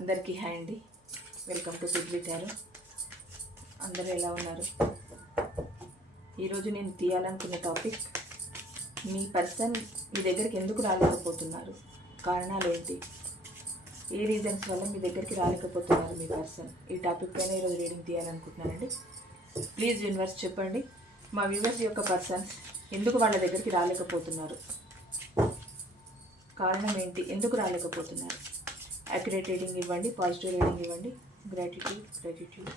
అందరికీ హాయ్ అండి. Welcome to good విటారు. అందరూ ఎలా ఉన్నారు? ఈరోజు నేను తీయాలనుకున్న టాపిక్, మీ పర్సన్ మీ దగ్గరికి ఎందుకు రాలేకపోతున్నారు, కారణాలు ఏంటి, ఏ రీజన్స్ వల్ల మీ దగ్గరికి రాలేకపోతున్నారు మీ పర్సన్. ఈ టాపిక్ పైన ఈరోజు రీడింగ్ తీయాలనుకుంటున్నానండి. ప్లీజ్ యూనివర్స్ చెప్పండి, మా వ్యూవర్స్ యొక్క పర్సన్స్ ఎందుకు వాళ్ళ దగ్గరికి రాలేకపోతున్నారు, కారణం ఏంటి, ఎందుకు రాలేకపోతున్నారు. యాక్యురేట్ రీడింగ్ ఇవ్వండి, పాజిటివ్ రీడింగ్ ఇవ్వండి. గ్రాటిట్యూడ్.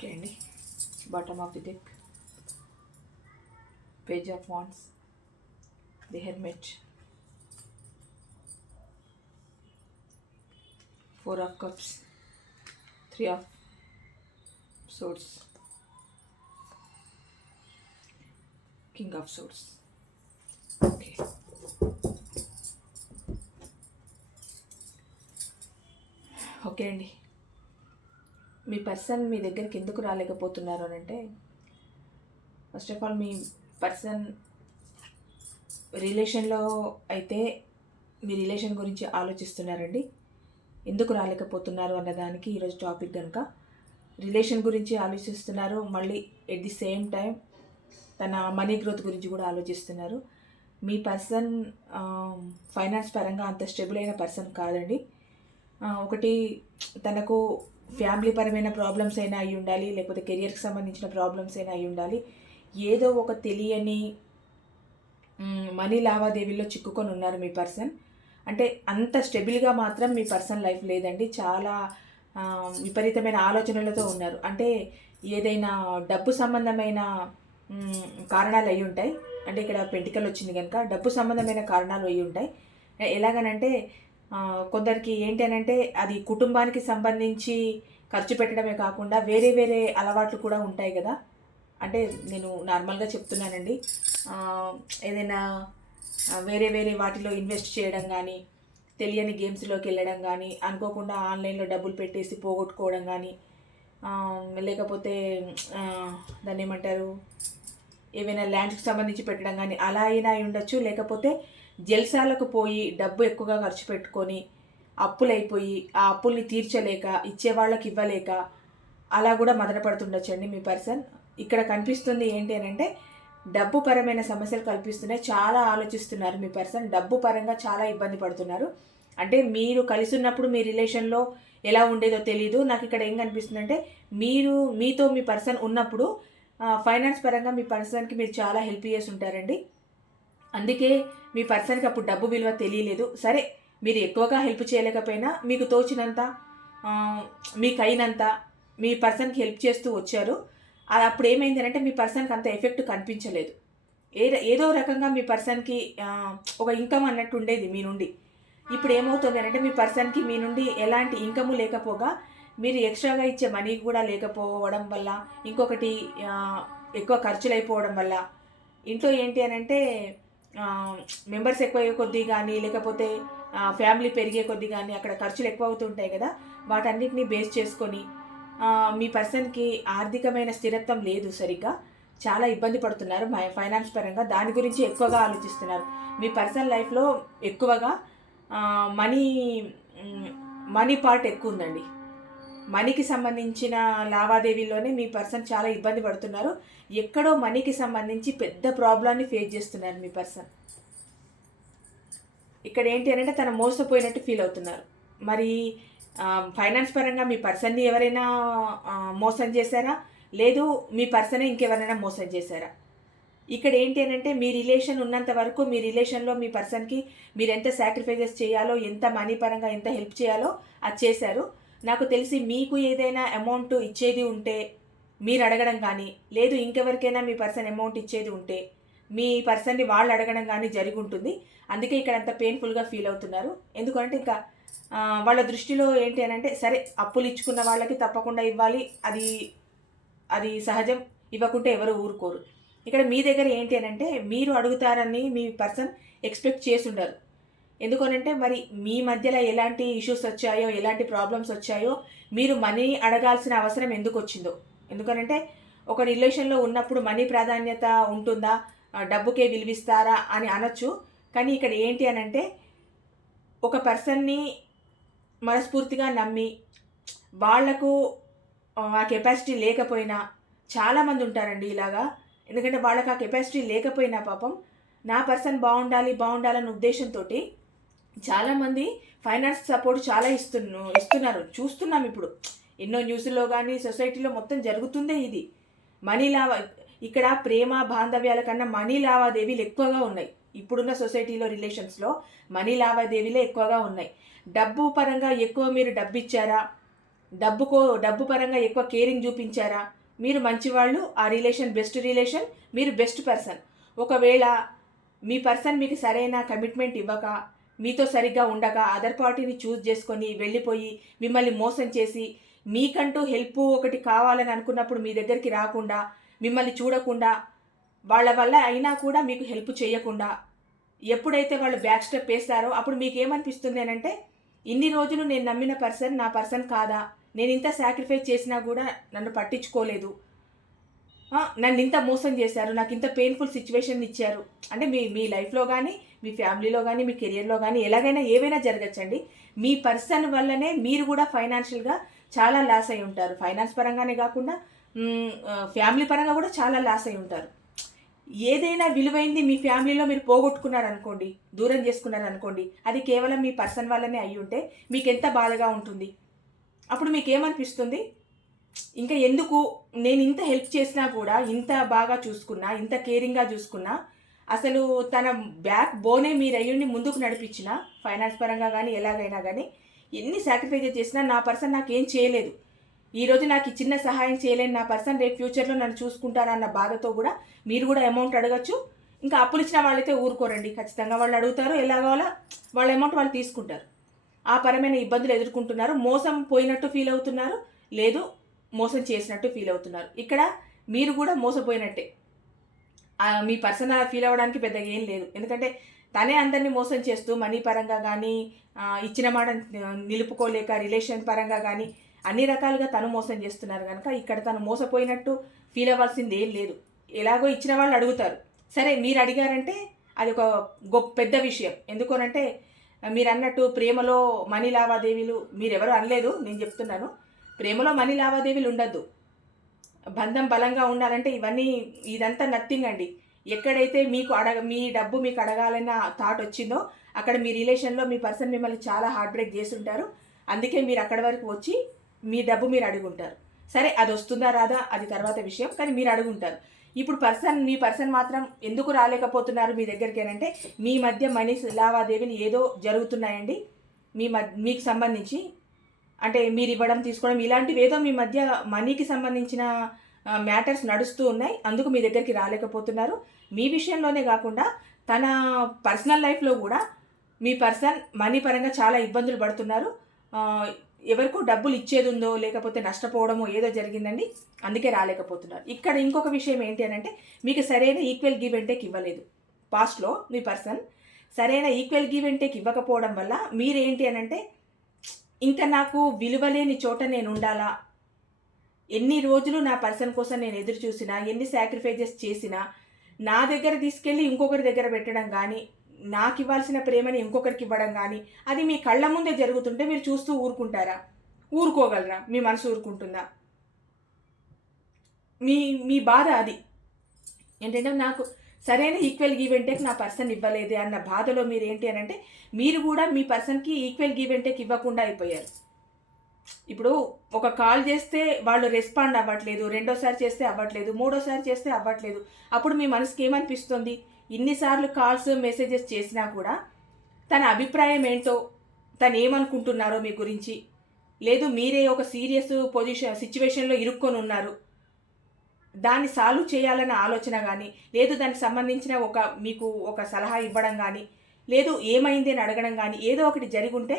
ఓకే అండి, bottom of the deck, page of wands, the hermit, 4 of cups, 3 of swords, king of swords. Okay, okay అండి. మీ పర్సన్ మీ దగ్గరికి ఎందుకు రాలేకపోతున్నారు అని అంటే, first of all me person రిలేషన్లో అయితే మీ రిలేషన్ గురించి ఆలోచిస్తున్నారండి. ఎందుకు రాలేకపోతున్నారు అన్నదానికి ఈరోజు టాపిక్ కనుక, రిలేషన్ గురించి ఆలోచిస్తున్నారు, మళ్ళీ ఎట్ ది సేమ్ టైం తన మనీ గ్రోత్ గురించి కూడా ఆలోచిస్తున్నారు. మీ పర్సన్ ఫైనాన్స్ పరంగా అంత స్టేబుల్ అయిన పర్సన్ కాదండి. ఒకటి, తనకు ఫ్యామిలీ పరమైన ప్రాబ్లమ్స్ అయినా అయి ఉండాలి, లేకపోతే కెరియర్కి సంబంధించిన ప్రాబ్లమ్స్ అయినా అయి ఉండాలి. ఏదో ఒక తెలియని మనీ లావాదేవీల్లో చిక్కుకొని ఉన్నారు మీ పర్సన్. అంటే అంత స్టెబుల్గా మాత్రం మీ పర్సన్ లైఫ్ లేదండి. చాలా విపరీతమైన ఆలోచనలతో ఉన్నారు. అంటే ఏదైనా డబ్బు సంబంధమైన కారణాలు అయి ఉంటాయి. అంటే ఇక్కడ పెంటికల్ వచ్చింది కనుక డబ్బు సంబంధమైన కారణాలు అయి ఉంటాయి. ఎలాగనంటే కొందరికి ఏంటి అనంటే అది కుటుంబానికి సంబంధించి ఖర్చు పెట్టడమే కాకుండా వేరే వేరే అలవాట్లు కూడా ఉంటాయి కదా. అంటే నేను నార్మల్గా చెప్తున్నానండి. ఏదైనా వేరే వేరే వాటిలో ఇన్వెస్ట్ చేయడం కానీ, తెలియని గేమ్స్లోకి వెళ్ళడం కానీ, అనుకోకుండా ఆన్లైన్లో డబ్బులు పెట్టేసి పోగొట్టుకోవడం కానీ, లేకపోతే దాన్ని ఏమంటారు, ఏవైనా ల్యాండ్స్కి సంబంధించి పెట్టడం కానీ అలా అయినా ఉండొచ్చు. లేకపోతే జల్సాలకు పోయి డబ్బు ఎక్కువగా ఖర్చు పెట్టుకొని అప్పులైపోయి ఆ అప్పుల్ని తీర్చలేక, ఇచ్చే వాళ్ళకి ఇవ్వలేక అలా కూడా మదన పడుతుండొచ్చండి మీ పర్సన్. ఇక్కడ కనిపిస్తుంది ఏంటి అని అంటే, డబ్బు పరమైన సమస్యలు కల్పిస్తున్నాయి. చాలా ఆలోచిస్తున్నారు మీ పర్సన్. డబ్బు పరంగా చాలా ఇబ్బంది పడుతున్నారు. అంటే మీరు కలిసి ఉన్నప్పుడు మీ రిలేషన్లో ఎలా ఉండేదో తెలీదు. నాకు ఇక్కడ ఏం కనిపిస్తుంది అంటే, మీతో మీ పర్సన్ ఉన్నప్పుడు ఫైనాన్స్ పరంగా మీ పర్సన్కి మీరు చాలా హెల్ప్ చేసి ఉంటారండి. అందుకే మీ పర్సన్కి అప్పుడు డబ్బు విలువ తెలియలేదు. సరే, మీరు ఎక్కువగా హెల్ప్ చేయలేకపోయినా మీకు తోచినంత, మీకు అయినంత మీ పర్సన్కి హెల్ప్ చేస్తూ వచ్చారు. అది అప్పుడు ఏమైంది అంటే, మీ పర్సన్కి అంత ఎఫెక్ట్ కనిపించలేదు. ఏదో రకంగా మీ పర్సన్కి ఒక ఇన్కమ్ అన్నట్టు ఉండేది మీ నుండి. ఇప్పుడు ఏమవుతుంది అంటే, మీ పర్సన్కి మీ నుండి ఎలాంటి ఇన్కము లేకపోగా, మీరు ఎక్స్ట్రాగా ఇచ్చే మనీ కూడా లేకపోవడం వల్ల, ఇంకొకటి ఎక్కువ ఖర్చులు అయిపోవడం వల్ల, ఇంట్లో ఏంటి అని అంటే మెంబర్స్ ఎక్కువ అయ్యే కొద్దీ కానీ, లేకపోతే ఫ్యామిలీ పెరిగే కొద్దీ కానీ అక్కడ ఖర్చులు ఎక్కువ అవుతుంటాయి కదా. వాటన్నిటిని బేస్ చేసుకొని మీ పర్సన్కి ఆర్థికమైన స్థిరత్వం లేదు సరిగ్గా. చాలా ఇబ్బంది పడుతున్నారు ఫైనాన్స్ పరంగా. దాని గురించి ఎక్కువగా ఆలోచిస్తున్నారు. మీ పర్సనల్ లైఫ్లో ఎక్కువగా మనీ పార్ట్ ఎక్కువ ఉందండి. మనీకి సంబంధించిన లావాదేవీల్లోనే మీ పర్సన్ చాలా ఇబ్బంది పడుతున్నారు. ఎక్కడో మనీకి సంబంధించి పెద్ద ప్రాబ్లాన్ని ఫేస్ చేస్తున్నారు మీ పర్సన్. ఇక్కడ ఏంటి అంటే తను మోసపోయినట్టు ఫీల్ అవుతున్నారు. మరి ఫైనాన్స్ పరంగా మీ పర్సన్ని ఎవరైనా మోసం చేశారా, లేదు మీ పర్సనే ఇంకెవరైనా మోసం చేశారా? ఇక్కడ ఏంటి అని అంటే మీ రిలేషన్ ఉన్నంత వరకు మీ రిలేషన్లో మీ పర్సన్కి మీరు ఎంత సాక్రిఫైజెస్ చేయాలో, ఎంత మనీ పరంగా ఎంత హెల్ప్ చేయాలో అది చేశారు. నాకు తెలిసి మీకు ఏదైనా అమౌంట్ ఇచ్చేది ఉంటే మీరు అడగడం కానీ, లేదు ఇంకెవరికైనా మీ పర్సన్ అమౌంట్ ఇచ్చేది ఉంటే మీ పర్సన్ని వాళ్ళు అడగడం కానీ జరిగి ఉంటుంది. అందుకే ఇక్కడ అంత పెయిన్ఫుల్గా ఫీల్ అవుతున్నారు. ఎందుకంటే ఇంకా వాళ్ళ దృష్టిలో ఏంటి అని అంటే, సరే అప్పులు ఇచ్చుకున్న వాళ్ళకి తప్పకుండా ఇవ్వాలి, అది అది సహజం, ఇవ్వకుంటే ఎవరు ఊరుకోరు. ఇక్కడ మీ దగ్గర ఏంటి అని అంటే మీరు అడుగుతారని మీ పర్సన్ ఎక్స్పెక్ట్ చేసి ఉండరు. ఎందుకనంటే మరి మీ మధ్యలో ఎలాంటి ఇష్యూస్ వచ్చాయో, ఎలాంటి ప్రాబ్లమ్స్ వచ్చాయో మీరు మనీ అడగాల్సిన అవసరం ఎందుకు వచ్చిందో. ఎందుకనంటే ఒక రిలేషన్లో ఉన్నప్పుడు మనీ ప్రాధాన్యత ఉంటుందా, డబ్బుకే విలువిస్తారా అని అనొచ్చు. కానీ ఇక్కడ ఏంటి అని అంటే ఒక పర్సన్ని మనస్ఫూర్తిగా నమ్మి వాళ్లకు ఆ కెపాసిటీ లేకపోయినా చాలామంది ఉంటారండి ఇలాగా. ఎందుకంటే వాళ్ళకి ఆ కెపాసిటీ లేకపోయినా పాపం నా పర్సన్ బాగుండాలన్న ఉద్దేశంతో చాలామంది ఫైనాన్స్ సపోర్ట్ చాలా ఇస్తున్నారు, చూస్తున్నాం ఇప్పుడు ఎన్నో న్యూస్లో కానీ సొసైటీలో మొత్తం జరుగుతుందే ఇది. ఇక్కడ ప్రేమ బాంధవ్యాల కన్నా మనీ లావాదేవీలు ఎక్కువగా ఉన్నాయి. ఇప్పుడున్న సొసైటీలో రిలేషన్స్లో మనీ లావాదేవీలే ఎక్కువగా ఉన్నాయి. డబ్బు పరంగా ఎక్కువ మీరు డబ్బు ఇచ్చారా, డబ్బు పరంగా ఎక్కువ కేరింగ్ చూపించారా, మీరు మంచివాళ్ళు, ఆ రిలేషన్ బెస్ట్ రిలేషన్, మీరు బెస్ట్ పర్సన్. ఒకవేళ మీ పర్సన్ మీకు సరైన కమిట్మెంట్ ఇవ్వక, మీతో సరిగ్గా ఉండక, అదర్ పార్టీని చూస్ చేసుకొని వెళ్ళిపోయి మిమ్మల్ని మోసం చేసి, మీకంటూ హెల్ప్ ఒకటి కావాలని అనుకున్నప్పుడు మీ దగ్గరికి రాకుండా, మిమ్మల్ని చూడకుండా, వాళ్ళ వల్ల అయినా కూడా మీకు హెల్ప్ చేయకుండా ఎప్పుడైతే వాళ్ళు బ్యాక్ స్టెప్ వేస్తారో అప్పుడు మీకు ఏమనిపిస్తుంది అని అంటే, ఇన్ని రోజులు నేను నమ్మిన పర్సన్ నా పర్సన్ కాదా, నేను ఇంత సాక్రిఫైస్ చేసినా కూడా నన్ను పట్టించుకోలేదు, నన్ను ఇంత మోసం చేశారు, నాకు ఇంత పెయిన్ఫుల్ సిచ్యువేషన్ ఇచ్చారు. అంటే మీ లైఫ్లో కానీ, మీ ఫ్యామిలీలో కానీ, మీ కెరియర్లో కానీ ఎలాగైనా ఏవైనా జరగచ్చండి. మీ పర్సన్ వల్లనే మీరు కూడా ఫైనాన్షియల్గా చాలా లాస్ అయి ఉంటారు. ఫైనాన్స్ పరంగానే కాకుండా ఫ్యామిలీ పరంగా కూడా చాలా లాస్ అయి ఉంటారు. ఏదైనా విలువైంది మీ ఫ్యామిలీలో మీరు పోగొట్టుకున్నారనుకోండి, దూరం చేసుకున్నారనుకోండి, అది కేవలం మీ పర్సన్ వల్లనే అయ్యి ఉంటే మీకు ఎంత బాధగా ఉంటుంది. అప్పుడు మీకేమనిపిస్తుంది, ఇంకా ఎందుకు నేను ఇంత హెల్ప్ చేసినా కూడా, ఇంత బాగా చూసుకున్నా, ఇంత కేరింగ్గా చూసుకున్నా, అసలు తన బ్యాక్ బోనే మీరు అయ్యుండి ముందుకు నడిపించిన ఫైనాన్స్ పరంగా కానీ ఎలాగైనా కానీ ఎన్ని సాక్రిఫైజెస్ చేసినా నా పర్సన్ నాకేం చేయలేదు, ఈరోజు నాకు చిన్న సహాయం చేయలేని నా పర్సన్ రేపు ఫ్యూచర్లో నన్ను చూసుకుంటారన్న బాధతో కూడా మీరు కూడా అమౌంట్ అడగచ్చు. ఇంకా అప్పులు ఇచ్చిన వాళ్ళైతే ఊరుకోరండి, ఖచ్చితంగా వాళ్ళు అడుగుతారు, ఎలాగోలా వాళ్ళ అమౌంట్ వాళ్ళు తీసుకుంటారు. ఆ పరమైన ఇబ్బందులు ఎదుర్కొంటున్నారు, మోసం పోయినట్టు ఫీల్ అవుతున్నారు, లేదు మోసం చేసినట్టు ఫీల్ అవుతున్నారు. ఇక్కడ మీరు కూడా మోసపోయినట్టే. మీ పర్సన్ అలా ఫీల్ అవ్వడానికి పెద్దగా ఏం లేదు. ఎందుకంటే తనే అందరినీ మోసం చేస్తూ మనీ పరంగా కానీ, ఇచ్చిన మాట నిలుపుకోలేక రిలేషన్ పరంగా కానీ అన్ని రకాలుగా తను మోసం చేస్తున్నారు కనుక ఇక్కడ తను మోసపోయినట్టు ఫీల్ అవ్వాల్సింది ఏం లేదు. ఎలాగో ఇచ్చిన వాళ్ళు అడుగుతారు, సరే మీరు అడిగారంటే అది ఒక పెద్ద విషయం. ఎందుకనంటే మీరు అన్నట్టు ప్రేమలో మనీ లావాదేవీలు మీరెవరు అనలేదు, నేను చెప్తున్నాను. ప్రేమలో మనీ లావాదేవీలు ఉండద్దు, బంధం బలంగా ఉండాలంటే ఇదంతా నథింగ్ అండి. ఎక్కడైతే మీ డబ్బు మీకు అడగాలన్న థాట్ వచ్చిందో అక్కడ మీ రిలేషన్లో మీ పర్సన్ మిమ్మల్ని చాలా హార్ట్ బ్రేక్ చేసి ఉంటారు. అందుకే మీరు అక్కడి వరకు వచ్చి మీ డబ్బు మీరు అడుగుంటారు. సరే అది వస్తుందా రాదా అది తర్వాత విషయం, కానీ మీరు అడుగుంటారు. ఇప్పుడు మీ పర్సన్ మాత్రం ఎందుకు రాలేకపోతున్నారు మీ దగ్గరికి అంటే, మీ మధ్య మనీ లావాదేవీలు ఏదో జరుగుతున్నాయండి. మీకు సంబంధించి అంటే మీరు ఇవ్వడం తీసుకోవడం ఇలాంటివి ఏదో మీ మధ్య మనీకి సంబంధించిన మ్యాటర్స్ నడుస్తూ ఉన్నాయి. అందుకు మీ దగ్గరికి రాలేకపోతున్నారు. మీ విషయంలోనే కాకుండా తన పర్సనల్ లైఫ్లో కూడా మీ పర్సన్ మనీ పరంగా చాలా ఇబ్బందులు పడుతున్నారు. ఎవరికో డబ్బులు ఇచ్చేది ఉందో లేకపోతే నష్టపోవడమో ఏదో జరిగిందండి, అందుకే రాలేకపోతున్నారు. ఇక్కడ ఇంకొక విషయం ఏంటి అని అంటే, మీకు సరైన ఈక్వల్ గివ్ అండ్ టేక్ ఇవ్వలేదు. పాస్ట్లో మీ పర్సన్ సరైన ఈక్వల్ గివ్ అండ్ టేక్ ఇవ్వకపోవడం వల్ల మీరేంటి అని అంటే, ఇంకా నాకు విలువలేని చోట నేను ఉండాలా, ఎన్ని రోజులు నా పర్సన్ కోసం నేను ఎదురు చూసినా, ఎన్ని సాక్రిఫైజెస్ చేసినా, నా దగ్గర తీసుకెళ్ళి ఇంకొకరి దగ్గర పెట్టడం కానీ, నాకు ఇవ్వాల్సిన ప్రేమని ఇంకొకరికి ఇవ్వడం కానీ అది మీ కళ్ళ ముందే జరుగుతుంటే మీరు చూస్తూ ఊరుకుంటారా? ఊరుకోగలరా? మీ మనసు ఊరుకుంటుందా? మీ బాధ అది ఏంటంటే, నాకు సరైన ఈక్వల్ గివ్ అండ్ టేక్ నా పర్సన్ ఇవ్వలేదే అన్న బాధలో మీరు ఏంటి అని అంటే, మీరు కూడా మీ పర్సన్కి ఈక్వల్ గివ్ అండ్ టేక్ ఇవ్వకుండా అయిపోయారు. ఇప్పుడు ఒక కాల్ చేస్తే వాళ్ళు రెస్పాండ్ అవ్వట్లేదు, రెండోసారి చేస్తే అవ్వట్లేదు, మూడోసారి చేస్తే అవ్వట్లేదు. అప్పుడు మీ మనసుకి ఏమనిపిస్తుంది? ఇన్నిసార్లు కాల్స్ మెసేజెస్ చేసినా కూడా తన అభిప్రాయం ఏంటో, తను ఏమనుకుంటున్నారో మీ గురించి, లేదు మీరే ఒక సీరియస్ సిచ్యువేషన్లో ఇరుక్కొని ఉన్నారు, దాన్ని సాల్వ్ చేయాలన్న ఆలోచన కానీ, లేదు దానికి సంబంధించిన మీకు ఒక సలహా ఇవ్వడం కానీ, లేదు ఏమైంది అని అడగడం కానీ, ఏదో ఒకటి జరిగి ఉంటే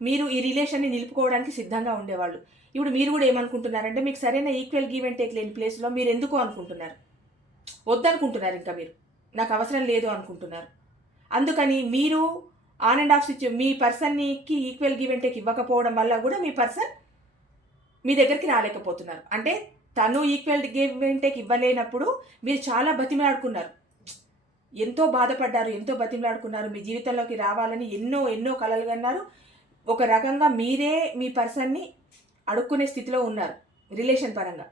మీరు ఈ రిలేషన్ని నిలుపుకోవడానికి సిద్ధంగా ఉండేవాళ్ళు. ఇప్పుడు మీరు కూడా ఏమనుకుంటున్నారంటే, మీకు సరైన ఈక్వల్ గివ్ అండ్ టేక్ లేని ప్లేస్లో మీరు ఎందుకు అనుకుంటున్నారు, వద్దనుకుంటున్నారు, ఇంకా మీరు నాకు అవసరం లేదు అనుకుంటున్నారు. అందుకని మీరు ఆన్ అండ్ ఆఫ్ మీ పర్సన్కి ఈక్వల్ గివ్ అండ్ టేక్ ఇవ్వకపోవడం వల్ల కూడా మీ పర్సన్ మీ దగ్గరికి రాలేకపోతున్నారు. అంటే తను ఈక్వల్ గివ్ అండ్ టేక్ ఇవ్వలేనప్పుడు మీరు చాలా బతిమలాడుకున్నారు, ఎంతో బాధపడ్డారు, ఎంతో బతిమలాడుకున్నారు, మీ జీవితంలోకి రావాలని ఎన్నో ఎన్నో కలలు కన్నారు. ఒక రకంగా మీరే మీ పర్సన్ని అడుక్కునే స్థితిలో ఉన్నారు రిలేషన్ పరంగా.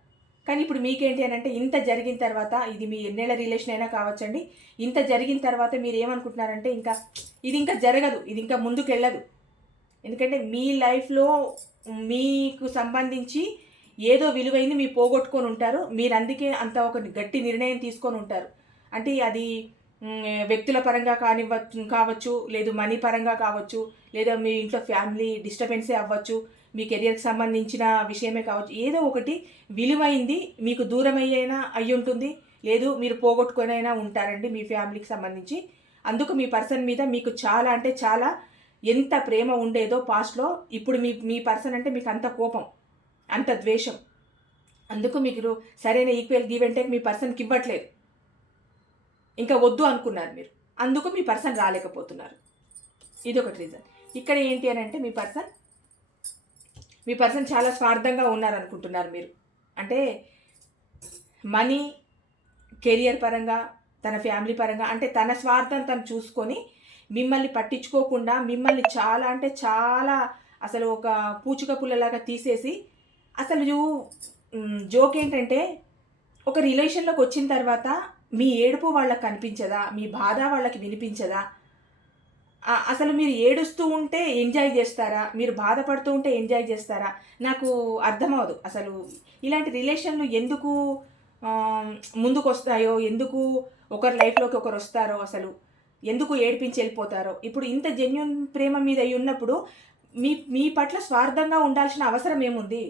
కానీ ఇప్పుడు మీకేంటి అని అంటే, ఇంత జరిగిన తర్వాత, ఇది మీ ఎన్నేళ్ల రిలేషన్ అయినా కావచ్చండి, ఇంత జరిగిన తర్వాత మీరు ఏమనుకుంటున్నారంటే, ఇది ఇంకా జరగదు, ఇది ఇంకా ముందుకు వెళ్ళదు. ఎందుకంటే మీ లైఫ్లో మీకు సంబంధించి ఏదో విలువైంది మీరు పోగొట్టుకొని ఉంటారు. మీరు అందుకే అంత ఒక గట్టి నిర్ణయం తీసుకొని ఉంటారు. అంటే అది వ్యక్తుల పరంగా కావచ్చు, లేదు మనీ పరంగా కావచ్చు, లేదా మీ ఇంట్లో ఫ్యామిలీ డిస్టర్బెన్సే అవ్వచ్చు, మీ కెరియర్కి సంబంధించిన విషయమే కావచ్చు, ఏదో ఒకటి విలువైంది మీకు దూరమయ్యైనా అయ్యి ఉంటుంది, లేదు మీరు పోగొట్టుకొనైనా ఉంటారండి మీ ఫ్యామిలీకి సంబంధించి. అందుకు మీ పర్సన్ మీద మీకు చాలా అంటే చాలా ఎంత ప్రేమ ఉండేదో పాస్ట్లో, ఇప్పుడు మీ పర్సన్ అంటే మీకు అంత కోపం, అంత ద్వేషం. అందుకు మీకు సరైన equal give and take me పర్సన్కి ఇవ్వట్లేదు, ఇంకా వద్దు అనుకున్నారు మీరు, అందుకు మీ పర్సన్ రాలేకపోతున్నారు. ఇదొకటి రీజన్. ఇక్కడ ఏంటి అని అంటే, మీ పర్సన్ చాలా స్వార్థంగా ఉన్నారనుకుంటున్నారు మీరు. అంటే మనీ, కెరియర్ పరంగా, తన ఫ్యామిలీ పరంగా, అంటే తన స్వార్థం తను చూసుకొని మిమ్మల్ని పట్టించుకోకుండా, మిమ్మల్ని చాలా అంటే చాలా అసలు ఒక పూచిక పుల్లలాగా తీసేసి, అసలు జోక్ ఏంటంటే, ఒక రిలేషన్లోకి వచ్చిన తర్వాత మీ ఏడుపు వాళ్ళకి కనిపించదా, మీ బాధ వాళ్ళకి వినిపించదా, అసలు మీరు ఏడుస్తూ ఉంటే ఎంజాయ్ చేస్తారా, మీరు బాధపడుతూ ఉంటే ఎంజాయ్ చేస్తారా, నాకు అర్థమవదు. అసలు ఇలాంటి రిలేషన్లు ఎందుకు ముందుకు వస్తాయో, ఎందుకు ఒకరి లైఫ్లోకి ఒకరు వస్తారో, అసలు ఎందుకు ఏడిపించి వెళ్ళిపోతారో. ఇప్పుడు ఇంత జెన్యూన్ ప్రేమ మీద అయి ఉన్నప్పుడు మీ పట్ల స్వార్థంగా ఉండాల్సిన అవసరం ఏముంది?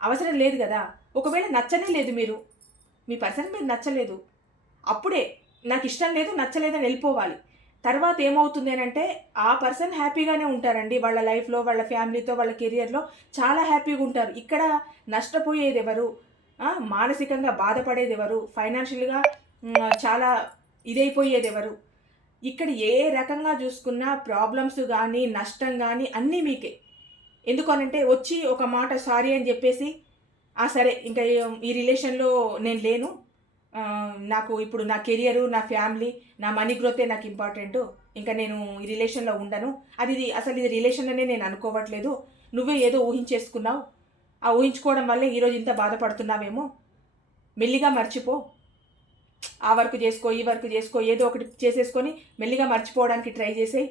అవసరం లేదు కదా. ఒకవేళ నచ్చనే లేదు, మీ పర్సన్ మీరు నచ్చలేదు, అప్పుడే నాకు ఇష్టం లేదు, నచ్చలేదని వెళ్ళిపోవాలి. తర్వాత ఏమవుతుంది అని అంటే, ఆ పర్సన్ హ్యాపీగానే ఉంటారండి వాళ్ళ లైఫ్లో, వాళ్ళ ఫ్యామిలీతో, వాళ్ళ కెరియర్లో చాలా హ్యాపీగా ఉంటారు. ఇక్కడ నష్టపోయేది ఎవరు, మానసికంగా బాధపడేది ఎవరు, ఫైనాన్షియల్గా చాలా ఇదైపోయేది ఎవరు? ఇక్కడ ఏ రకంగా చూసుకున్నా ప్రాబ్లమ్స్ కానీ, నష్టం కానీ అన్నీ మీకే. ఎందుకనంటే వచ్చి ఒక మాట సారీ అని చెప్పేసి, సరే ఇంకా ఈ రిలేషన్లో నేను లేను, నాకు ఇప్పుడు నా కెరియరు, నా ఫ్యామిలీ, నా మనీ గ్రోతే నాకు ఇంపార్టెంటు, ఇంకా నేను ఈ రిలేషన్లో ఉండను, అసలు ఇది రిలేషన్ అనే నేను అనుకోవట్లేదు, నువ్వే ఏదో ఊహించేసుకున్నావు, ఆ ఊహించుకోవడం వల్లే ఈరోజు ఇంత బాధపడుతున్నావేమో, మెల్లిగా మర్చిపో, ఆ వర్క్ చేసుకో, ఈ వర్క్ చేసుకో, ఏదో ఒకటి చేసేసుకొని మెల్లిగా మర్చిపోవడానికి ట్రై చేసేయి,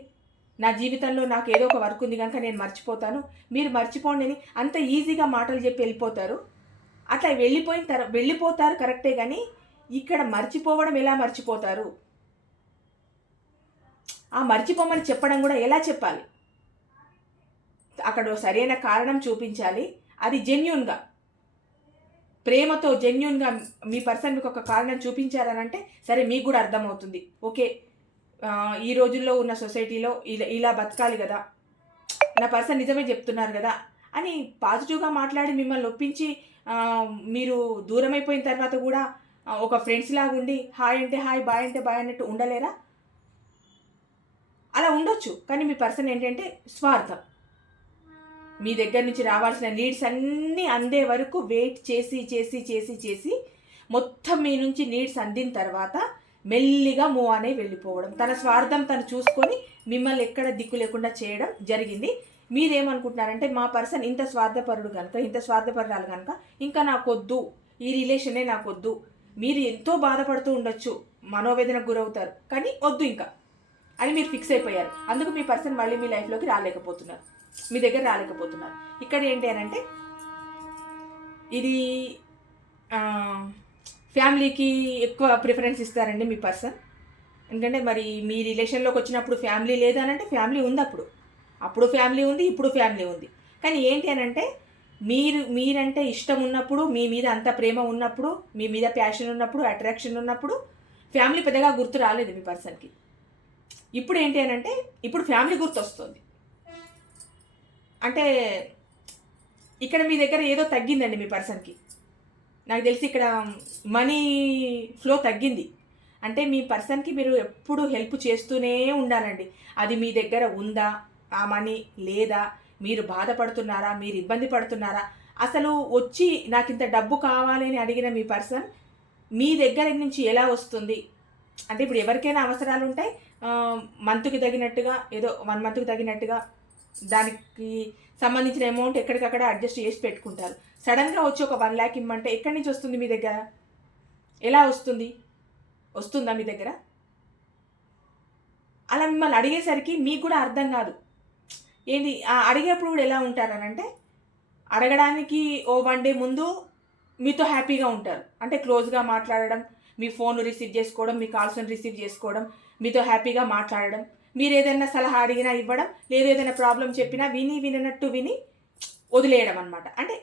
నా జీవితంలో నాకు ఏదో ఒక వర్క్ ఉంది కనుక నేను మర్చిపోతాను, మీరు మర్చిపోండి అని అంత ఈజీగా మాటలు చెప్పి వెళ్ళిపోతారు. అట్లా వెళ్ళిపోతారు కరెక్టే, కానీ ఇక్కడ మర్చిపోవడం ఎలా మర్చిపోతారు? ఆ మర్చిపోమని చెప్పడం కూడా ఎలా చెప్పాలి? అక్కడ సరైన కారణం చూపించాలి, అది జెన్యూన్గా, ప్రేమతో జెన్యూన్గా మీ పర్సన్ మీకు ఒక కారణం చూపించారనంటే సరే, మీకు కూడా అర్థమవుతుంది, ఓకే ఈ రోజుల్లో ఉన్న సొసైటీలో ఇలా బతకాలి కదా, నా పర్సన్ నిజమే చెప్తున్నారు కదా అని పాజిటివ్గా మాట్లాడి మిమ్మల్ని ఒప్పించి మీరు దూరం అయిపోయిన తర్వాత కూడా ఒక ఫ్రెండ్స్ లాగా ఉండి హాయ్ అంటే హాయ్, బాయ్ అంటే బాయ్ అన్నట్టు ఉండలేరా? అలా ఉండొచ్చు, కానీ మీ పర్సన్ ఏంటంటే స్వార్థం. మీ దగ్గర నుంచి రావాల్సిన నీడ్స్ అన్నీ అందే వరకు వెయిట్ చేసి చేసి చేసి చేసి మొత్తం మీ నుంచి నీడ్స్ అందిన తర్వాత మెల్లిగా మూవ్ అనే వెళ్ళిపోవడం, తన స్వార్థం తను చూసుకొని మిమ్మల్ని ఎక్కడ దిక్కు లేకుండా చేయడం జరిగింది. మీరేమనుకుంటున్నారంటే, మా పర్సన్ ఇంత స్వార్థపరుడు కనుక, ఇంత స్వార్థపరురాలు కనుక ఇంకా నాకొద్దు, ఈ రిలేషనే నాకొద్దు. మీరు ఎంతో బాధపడుతూ ఉండొచ్చు, మనోవేదనకు గురవుతారు, కానీ వద్దు ఇంకా అని మీరు ఫిక్స్ అయిపోయారు. అందుకు మీ పర్సన్ మళ్ళీ మీ లైఫ్లోకి రాలేకపోతున్నారు. మీ దగ్గర రాలేకపోతున్నారు. ఇక్కడ ఏంటి అని అంటే ఇది ఫ్యామిలీకి ఎక్కువ ప్రిఫరెన్స్ ఇస్తారండి మీ పర్సన్. ఎందుకంటే మరి మీ రిలేషన్లోకి వచ్చినప్పుడు ఫ్యామిలీ లేదు అని అంటే ఫ్యామిలీ ఉంది, అప్పుడు ఫ్యామిలీ ఉంది, ఇప్పుడు ఫ్యామిలీ ఉంది. కానీ ఏంటి అని అంటే మీరంటే ఇష్టం ఉన్నప్పుడు, మీ మీద అంత ప్రేమ ఉన్నప్పుడు, మీ మీద ప్యాషన్ ఉన్నప్పుడు, అట్రాక్షన్ ఉన్నప్పుడు ఫ్యామిలీ పెద్దగా గుర్తు రాలేదు మీ పర్సన్కి. ఇప్పుడు ఏంటి అని అంటే ఇప్పుడు ఫ్యామిలీ గుర్తు వస్తుంది. అంటే ఇక్కడ మీ దగ్గర ఏదో తగ్గిందండి మీ పర్సన్కి. నాకు తెలిసి ఇక్కడ మనీ ఫ్లో తగ్గింది. అంటే మీ పర్సన్కి మీరు ఎప్పుడు హెల్ప్ చేస్తూనే ఉండాలండి. అది మీ దగ్గర ఉందా, ఆ మనీ లేదా, మీరు బాధపడుతున్నారా, మీరు ఇబ్బంది పడుతున్నారా, అసలు వచ్చి నాకు ఇంత డబ్బు కావాలని అడిగిన మీ పర్సన్ మీ దగ్గర నుంచి ఎలా వస్తుంది అంటే ఇప్పుడు ఎవరికైనా అవసరాలు ఉంటాయి, మంత్కి తగినట్టుగా ఏదో 1 మంత్కి తగినట్టుగా దానికి సంబంధించిన అమౌంట్ ఎక్కడికక్కడ అడ్జస్ట్ చేసి పెట్టుకుంటారు. సడన్గా వచ్చి ఒక 1 lakh ఇమ్మంటే ఎక్కడి నుంచి వస్తుంది మీ దగ్గర? ఎలా వస్తుంది? వస్తుందా మీ దగ్గర? అలా మిమ్మల్ని అడిగేసరికి మీకు కూడా అర్థం కాదు. ఏంటి అడిగేప్పుడు కూడా ఎలా ఉంటారనంటే అడగడానికి ఓ 1 day ముందు మీతో హ్యాపీగా ఉంటారు. అంటే క్లోజ్గా మాట్లాడడం, మీ ఫోన్ రిసీవ్ చేసుకోవడం, మీ కాల్స్ని రిసీవ్ చేసుకోవడం, మీతో హ్యాపీగా మాట్లాడడం, మీరు ఏదైనా సలహా అడిగినా ఇవ్వడం, లేదు ఏదైనా ప్రాబ్లం చెప్పినా వినట్టు విని వదిలేయడం అనమాట. అంటే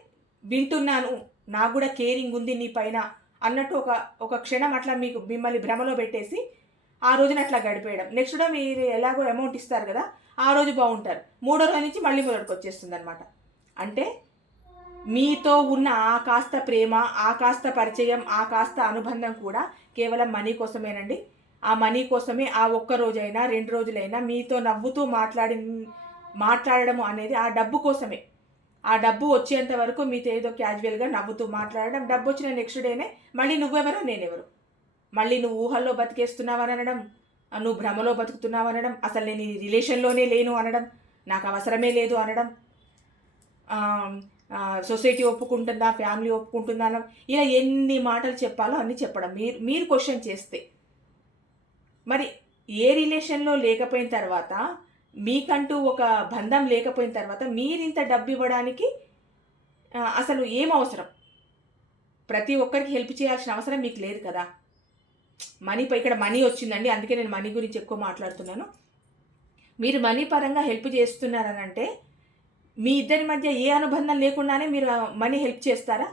వింటున్నాను, నాకు కూడా కేరింగ్ ఉంది నీ పైన అన్నట్టు ఒక క్షణం అట్లా మిమ్మల్ని భ్రమలో పెట్టేసి ఆ రోజున అట్లా గడిపేయడం. నెక్స్ట్ డే మీరు ఎలాగో అమౌంట్ ఇస్తారు కదా, ఆ రోజు బాగుంటారు, 3వ రోజు నుంచి మళ్ళీ మొదటికి వచ్చేస్తుంది అనమాట. అంటే మీతో ఉన్న ఆ కాస్త ప్రేమ, ఆ కాస్త పరిచయం, ఆ కాస్త అనుబంధం కూడా కేవలం మనీ కోసమేనండి. ఆ మనీ కోసమే ఆ 1 రోజైనా 2 రోజులైనా మీతో నవ్వుతూ మాట్లాడడం అనేది ఆ డబ్బు కోసమే. ఆ డబ్బు వచ్చేంత వరకు మీతో ఏదో క్యాజువల్గా నవ్వుతూ మాట్లాడడం, డబ్బు వచ్చిన నెక్స్ట్ డేనే మళ్ళీ నువ్వెవరో నేనెవరు, మళ్ళీ నువ్వు ఊహల్లో బతికేస్తున్నావని అనడం, నువ్వు భ్రమలో బతుకుతున్నావనడం, అసలు నేను ఈ రిలేషన్లోనే లేను అనడం, నాకు అవసరమే లేదు అనడం, సొసైటీ ఒప్పుకుంటుందా, ఫ్యామిలీ ఒప్పుకుంటుందా అనడం, ఇలా ఎన్ని మాటలు చెప్పాలో అన్నీ చెప్పడం. మీరు క్వశ్చన్ చేస్తే మరి ఏ రిలేషన్లో లేకపోయిన తర్వాత, మీకంటూ ఒక బంధం లేకపోయిన తర్వాత మీరింత డబ్బు ఇవ్వడానికి అసలు ఏం అవసరం? ప్రతి ఒక్కరికి హెల్ప్ చేయాల్సిన అవసరం మీకు లేదు కదా. ఇక్కడ మనీ వచ్చిందండి, అందుకే నేను మనీ గురించి ఎక్కువ మాట్లాడుతున్నాను. మీరు మనీ పరంగా హెల్ప్ చేస్తున్నారనంటే మీ ఇద్దరి మధ్య ఏ అనుబంధం లేకుండానే మీరు మనీ హెల్ప్ చేస్తారా?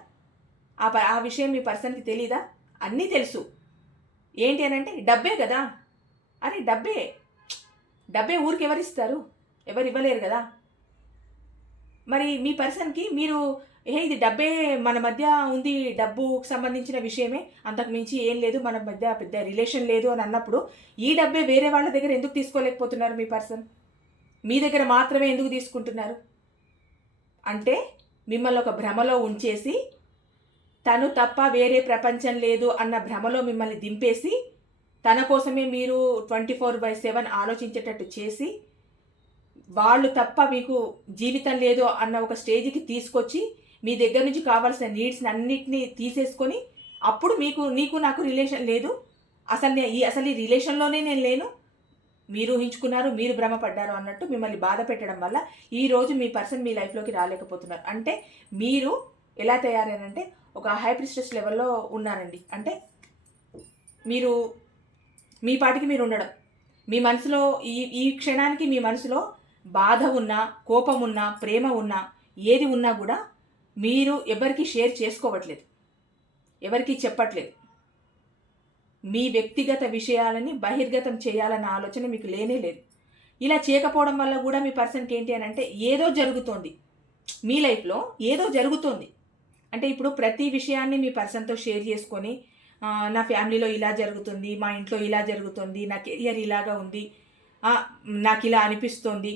ఆ విషయం మీ పర్సన్కి తెలీదా? అన్నీ తెలుసు. ఏంటి అని అంటే డబ్బే కదా. అరే డబ్బే ఊరికి ఎవరిస్తారు? ఎవరు ఇవ్వలేరు కదా. మరి మీ పర్సన్కి మీరు ఇది డబ్బే మన మధ్య ఉంది, డబ్బుకు సంబంధించిన విషయమే, అంతకు మించి ఏం లేదు, మన మధ్య పెద్ద రిలేషన్ లేదు అని అన్నప్పుడు ఈ డబ్బే వేరే వాళ్ళ దగ్గర ఎందుకు తీసుకోలేకపోతున్నారు? మీ పర్సన్ మీ దగ్గర మాత్రమే ఎందుకు తీసుకుంటున్నారు? అంటే మిమ్మల్ని ఒక భ్రమలో ఉంచేసి, తను తప్ప వేరే ప్రపంచం లేదు అన్న భ్రమలో మిమ్మల్ని దింపేసి, తన కోసమే మీరు 24/7 ఆలోచించేటట్టు చేసి, వాళ్ళు తప్ప మీకు జీవితం లేదు అన్న ఒక స్టేజ్కి తీసుకొచ్చి మీ దగ్గర నుంచి కావాల్సిన నీడ్స్ని అన్నిటినీ తీసేసుకొని, అప్పుడు నీకు నాకు రిలేషన్ లేదు, అసలు ఈ రిలేషన్లోనే నేను లేను, మీరు ఊహించుకున్నారు, మీరు భ్రమపడ్డారు అన్నట్టు మిమ్మల్ని బాధ పెట్టడం వల్ల ఈరోజు మీ పర్సన్ మీ లైఫ్లోకి రాలేకపోతున్నారు. అంటే మీరు ఎలా తయారైనంటే ఒక హై ప్రిస్టెస్ లెవెల్లో ఉన్నారండి. అంటే మీరు మీ పాటికి మీరు ఉండడం, మీ మనసులో ఈ క్షణానికి మీ మనసులో బాధ ఉన్నా, కోపం ఉన్నా, ప్రేమ ఉన్నా, ఏది ఉన్నా కూడా మీరు ఎవరికి షేర్ చేసుకోవట్లేదు, ఎవరికి చెప్పట్లేదు. మీ వ్యక్తిగత విషయాలని బహిర్గతం చేయాలన్న ఆలోచన మీకు లేనే లేదు. ఇలా చేయకపోవడం వల్ల కూడా మీ పర్సన్కి ఏంటి అని అంటే ఏదో జరుగుతోంది, మీ లైఫ్లో ఏదో జరుగుతోంది. అంటే ఇప్పుడు ప్రతి విషయాన్ని మీ పర్సన్తో షేర్ చేసుకొని, నా ఫ్యామిలీలో ఇలా జరుగుతుంది, మా ఇంట్లో ఇలా జరుగుతుంది, నా కెరియర్ ఇలాగా ఉంది, నాకు ఇలా అనిపిస్తోంది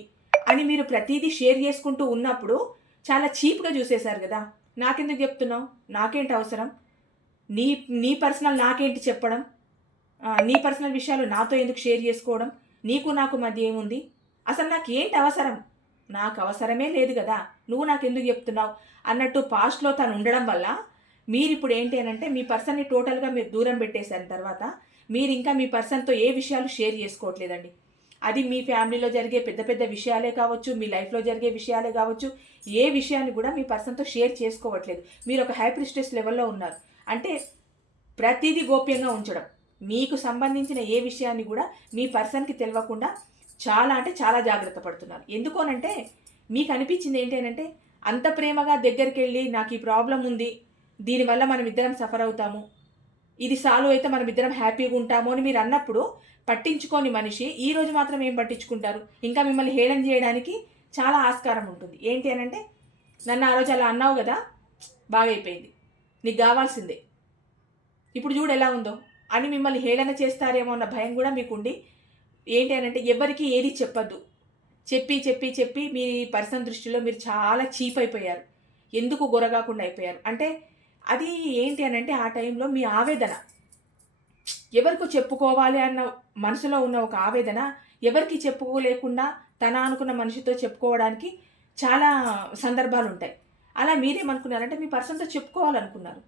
అని మీరు ప్రతిదీ షేర్ చేసుకుంటూ ఉన్నప్పుడు చాలా చీప్గా చూసేశారు కదా. నాకెందుకు చెప్తున్నావు, నాకేంటి అవసరం, నీ పర్సనల్ నాకేంటి చెప్పడం, నీ పర్సనల్ విషయాలు నాతో ఎందుకు షేర్ చేసుకోవడం, నీకు నాకు మధ్య ఏముంది, అసలు నాకేంటి అవసరం, నాకు అవసరమే లేదు కదా, నువ్వు నాకు ఎందుకు చెప్తున్నావు అన్నట్టు పాస్ట్లో తను ఉండడం వల్ల మీరు ఇప్పుడు ఏంటి అని అంటే మీ పర్సన్ని టోటల్గా మీరు దూరం పెట్టేసిన తర్వాత మీరు ఇంకా మీ పర్సన్తో ఏ విషయాలు షేర్ చేసుకోవట్లేదండి. అది మీ ఫ్యామిలీలో జరిగే పెద్ద పెద్ద విషయాలే కావచ్చు, మీ లైఫ్లో జరిగే విషయాలే కావచ్చు, ఏ విషయాన్ని కూడా మీ పర్సన్తో షేర్ చేసుకోవట్లేదు. మీరు ఒక హై ప్రిస్టెస్ లెవెల్లో ఉన్నారు. అంటే ప్రతిదీ గోప్యంగా ఉంచడం, మీకు సంబంధించిన ఏ విషయాన్ని కూడా మీ పర్సన్కి తెలియకుండా చాలా అంటే చాలా జాగ్రత్త పడుతున్నారు. ఎందుకోనంటే మీకు అనిపించింది ఏంటి అంటే, అంత ప్రేమగా దగ్గరికి వెళ్ళి నాకు ఈ ప్రాబ్లం ఉంది, దీనివల్ల మనం ఇద్దరం సఫర్ అవుతాము, ఇది సాల్వ్ అయితే మనం ఇద్దరం హ్యాపీగా ఉంటాము అని మీరు అన్నప్పుడు పట్టించుకోని మనిషి ఈరోజు మాత్రం ఏం పట్టించుకుంటారు? ఇంకా మిమ్మల్ని హేళన చేయడానికి చాలా ఆస్కారం ఉంటుంది. ఏంటి అని అంటే, నన్ను ఆ రోజు అలా అన్నావు కదా, బాగైపోయింది, నీకు కావాల్సిందే, ఇప్పుడు చూడు ఎలా ఉందో అని మిమ్మల్ని హేళన చేస్తారేమో అన్న భయం కూడా మీకుండి ఏంటి అని అంటే ఎవరికి ఏది చెప్పద్దు. చెప్పి చెప్పి చెప్పి మీ పర్సన్ దృష్టిలో మీరు చాలా చీప్ అయిపోయారు. ఎందుకు గొరగాకుండా అయిపోయారు అంటే అది ఏంటి అని అంటే ఆ టైంలో మీ ఆవేదన, ఎవరికో చెప్పుకోవాలి అన్న మనసులో ఉన్న ఒక ఆవేదన ఎవరికి చెప్పుకోలేకుండా తన అనుకున్న మనిషితో చెప్పుకోవడానికి చాలా సందర్భాలు ఉంటాయి. అలా మీరేమనుకున్నారంటే మీ పర్సన్తో చెప్పుకోవాలనుకున్నారు,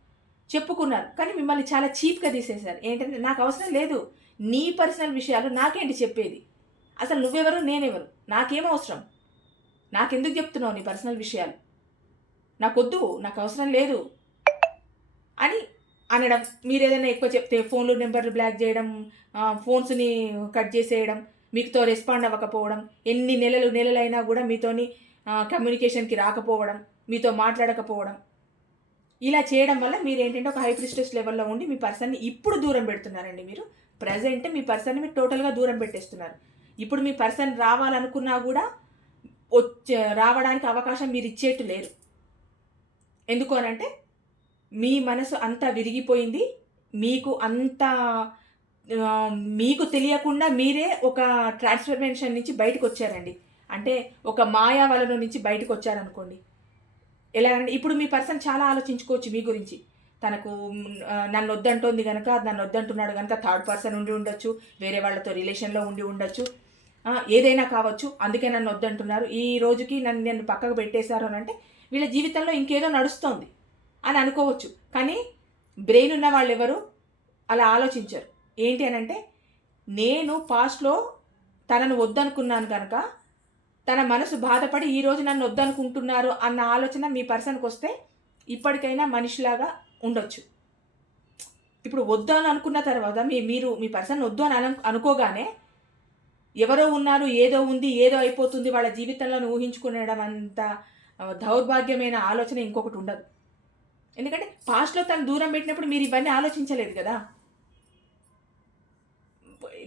చెప్పుకున్నారు, కానీ మిమ్మల్ని చాలా చీప్గా తీసేశారు. ఏంటంటే నాకు అవసరం లేదు, నీ పర్సనల్ విషయాలు నాకేంటి చెప్పేది, అసలు నువ్వెవరు నేనెవరు, నాకేం అవసరం, నాకెందుకు చెప్తున్నావు నీ పర్సనల్ విషయాలు, నాకొద్దు, నాకు అవసరం లేదు అని అనడం. మీరు ఏదైనా ఎక్కువ చెప్తే ఫోన్లు నెంబర్లు బ్లాక్ చేయడం, ఫోన్స్ని కట్ చేసేయడం, మీతో రెస్పాండ్ అవ్వకపోవడం, ఎన్ని నెలలైనా కూడా మీతోని కమ్యూనికేషన్కి రాకపోవడం, మీతో మాట్లాడకపోవడం, ఇలా చేయడం వల్ల మీరు ఏంటంటే ఒక హై ప్రిస్టెస్ లెవెల్లో ఉండి మీ పర్సన్ని ఇప్పుడు దూరం పెడుతున్నారండి. మీరు ప్రజెంట్ మీ పర్సన్ని మీరు టోటల్గా దూరం పెట్టేస్తున్నారు. ఇప్పుడు మీ పర్సన్ రావాలనుకున్నా కూడా రావడానికి అవకాశం మీరు ఇచ్చేట్టు లేరు. ఎందుకు అనంటే మీ మనసు అంతా విరిగిపోయింది, మీకు అంత మీకు తెలియకుండా మీరే ఒక ట్రాన్స్ఫర్మేషన్ నుంచి బయటకు వచ్చారండి. అంటే ఒక మాయా వలలో నుంచి బయటకు వచ్చారనుకోండి. ఎలా అంటే ఇప్పుడు మీ పర్సన్ చాలా ఆలోచించుకోవచ్చు మీ గురించి. తనకు నన్ను వద్దంటోంది కనుక, నన్ను వద్దంటున్నాడు కనుక థర్డ్ పర్సన్ ఉండి ఉండొచ్చు, వేరే వాళ్ళతో రిలేషన్లో ఉండి ఉండొచ్చు, ఏదైనా కావచ్చు, అందుకే నన్ను వద్దంటున్నారు, ఈ రోజుకి నన్ను పక్కకు పెట్టేశారు అని అంటే వీళ్ళ జీవితంలో ఇంకేదో నడుస్తోంది అని అనుకోవచ్చు. కానీ బ్రెయిన్ ఉన్న వాళ్ళు ఎవరు అలా ఆలోచించరు. ఏంటి అని అంటే నేను పాస్ట్లో తనను వద్దనుకున్నాను కనుక తన మనసు బాధపడి ఈరోజు నన్ను వద్దనుకుంటున్నారు అన్న ఆలోచన మీ పర్సన్కి వస్తే ఇప్పటికైనా మనిషిలాగా ఉండొచ్చు. ఇప్పుడు వద్దు అని అనుకున్న తర్వాత మీరు మీ పర్సన్ వద్దు అని అనుకోగానే ఎవరో ఉన్నారు, ఏదో ఉంది, ఏదో అయిపోతుంది వాళ్ళ జీవితంలో ఊహించుకునేయడం అంత దౌర్భాగ్యమైన ఆలోచన ఇంకొకటి ఉండదు. ఎందుకంటే పాస్ట్లో తను దూరం పెట్టినప్పుడు మీరు ఇవన్నీ ఆలోచించలేదు కదా.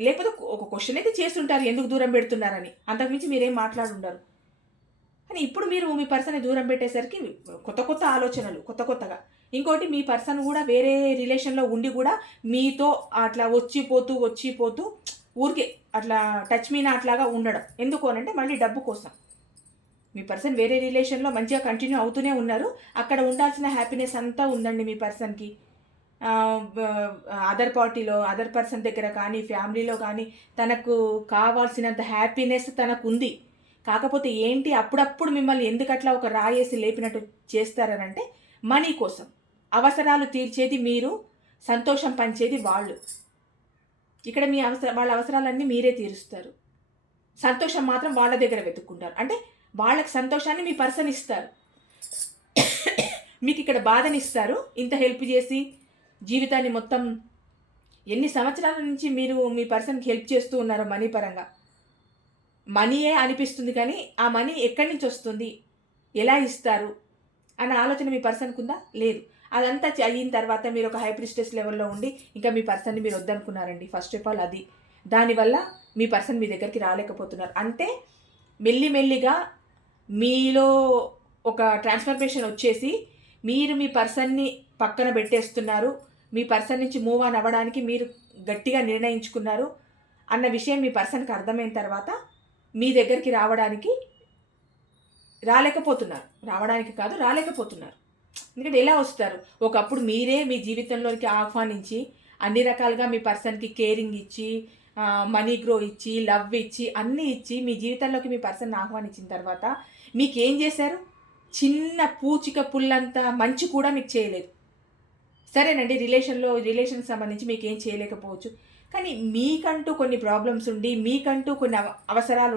లేకపోతే ఒక క్వశ్చన్ అయితే చేస్తుంటారు, ఎందుకు దూరం పెడుతున్నారని, అంతకుమించి మీరేం మాట్లాడుండరు. కానీ ఇప్పుడు మీరు మీ పర్సన్ని దూరం పెట్టేసరికి కొత్త ఆలోచనలు, కొత్తగా. ఇంకోటి మీ పర్సన్ కూడా వేరే రిలేషన్లో ఉండి కూడా మీతో అట్లా వచ్చిపోతూ ఊరికే అట్లా టచ్ మీనా అట్లాగా ఉండడం. ఎందుకు అనంటే మళ్ళీ డబ్బు కోసం. మీ పర్సన్ వేరే రిలేషన్లో మంచిగా కంటిన్యూ అవుతూనే ఉన్నారు, అక్కడ ఉండాల్సిన హ్యాపీనెస్ అంతా ఉందండి మీ పర్సన్కి. అదర్ పర్సన్ దగ్గర కానీ ఫ్యామిలీలో కానీ తనకు కావాల్సినంత హ్యాపీనెస్ తనకు ఉంది. కాకపోతే ఏంటి అప్పుడప్పుడు మిమ్మల్ని ఎందుకట్లా ఒక రాయేసి లేపినట్టు చేస్తారనంటే మనీ కోసం. అవసరాలు తీర్చేది మీరు, సంతోషం పంచేది వాళ్ళు. ఇక్కడ మీ వాళ్ళ అవసరాలన్నీ మీరే తీరుస్తారు, సంతోషం మాత్రం వాళ్ళ దగ్గర వెతుక్కుంటారు. అంటే వాళ్ళకి సంతోషాన్ని మీ పర్సన్ ఇస్తారు, మీకు ఇక్కడ బాధనిస్తారు. ఇంత హెల్ప్ చేసి జీవితాన్ని మొత్తం ఎన్ని సంవత్సరాల నుంచి మీరు మీ పర్సన్కి హెల్ప్ చేస్తూ ఉన్నారో మనీ పరంగా, మనీయే అనిపిస్తుంది కానీ ఆ మనీ ఎక్కడి నుంచి వస్తుంది, ఎలా ఇస్తారు అన్న ఆలోచన మీ పర్సన్కి ఉందా? లేదు. అదంతా అయిన తర్వాత మీరు ఒక హై ప్రిస్టెస్ లెవెల్లో ఉండి ఇంకా మీ పర్సన్ని మీరు వద్దనుకున్నారండి. ఫస్ట్ ఆఫ్ ఆల్ అది, దానివల్ల మీ పర్సన్ మీ దగ్గరికి రాలేకపోతున్నారు. అంటే మెల్లిమెల్లిగా మీలో ఒక ట్రాన్స్ఫర్మేషన్ వచ్చేసి మీరు మీ పర్సన్ని పక్కన పెట్టేస్తున్నారు, మీ పర్సన్ నుంచి మూవ్ ఆన్ అవ్వడానికి మీరు గట్టిగా నిర్ణయించుకున్నారు అన్న విషయం మీ పర్సన్కి అర్థమైన తర్వాత మీ దగ్గరికి రాలేకపోతున్నారు. ఎందుకంటే ఎలా వస్తారు? ఒకప్పుడు మీరే మీ జీవితంలోకి ఆహ్వానించి అన్ని రకాలుగా మీ పర్సన్కి కేరింగ్ ఇచ్చి, మనీ గ్రో ఇచ్చి, లవ్ ఇచ్చి, అన్నీ ఇచ్చి మీ జీవితంలోకి మీ పర్సన్ని ఆహ్వానించిన తర్వాత మీకేం చేశారు? చిన్న పూచిక పుల్లంత మంచి కూడా మీకు చేయలేదు. సరేనండి, రిలేషన్కి సంబంధించి మీకు ఏం చేయలేకపోవచ్చు, కానీ మీకంటూ కొన్ని ప్రాబ్లమ్స్ ఉండి, మీకంటూ కొన్ని అవసరాలు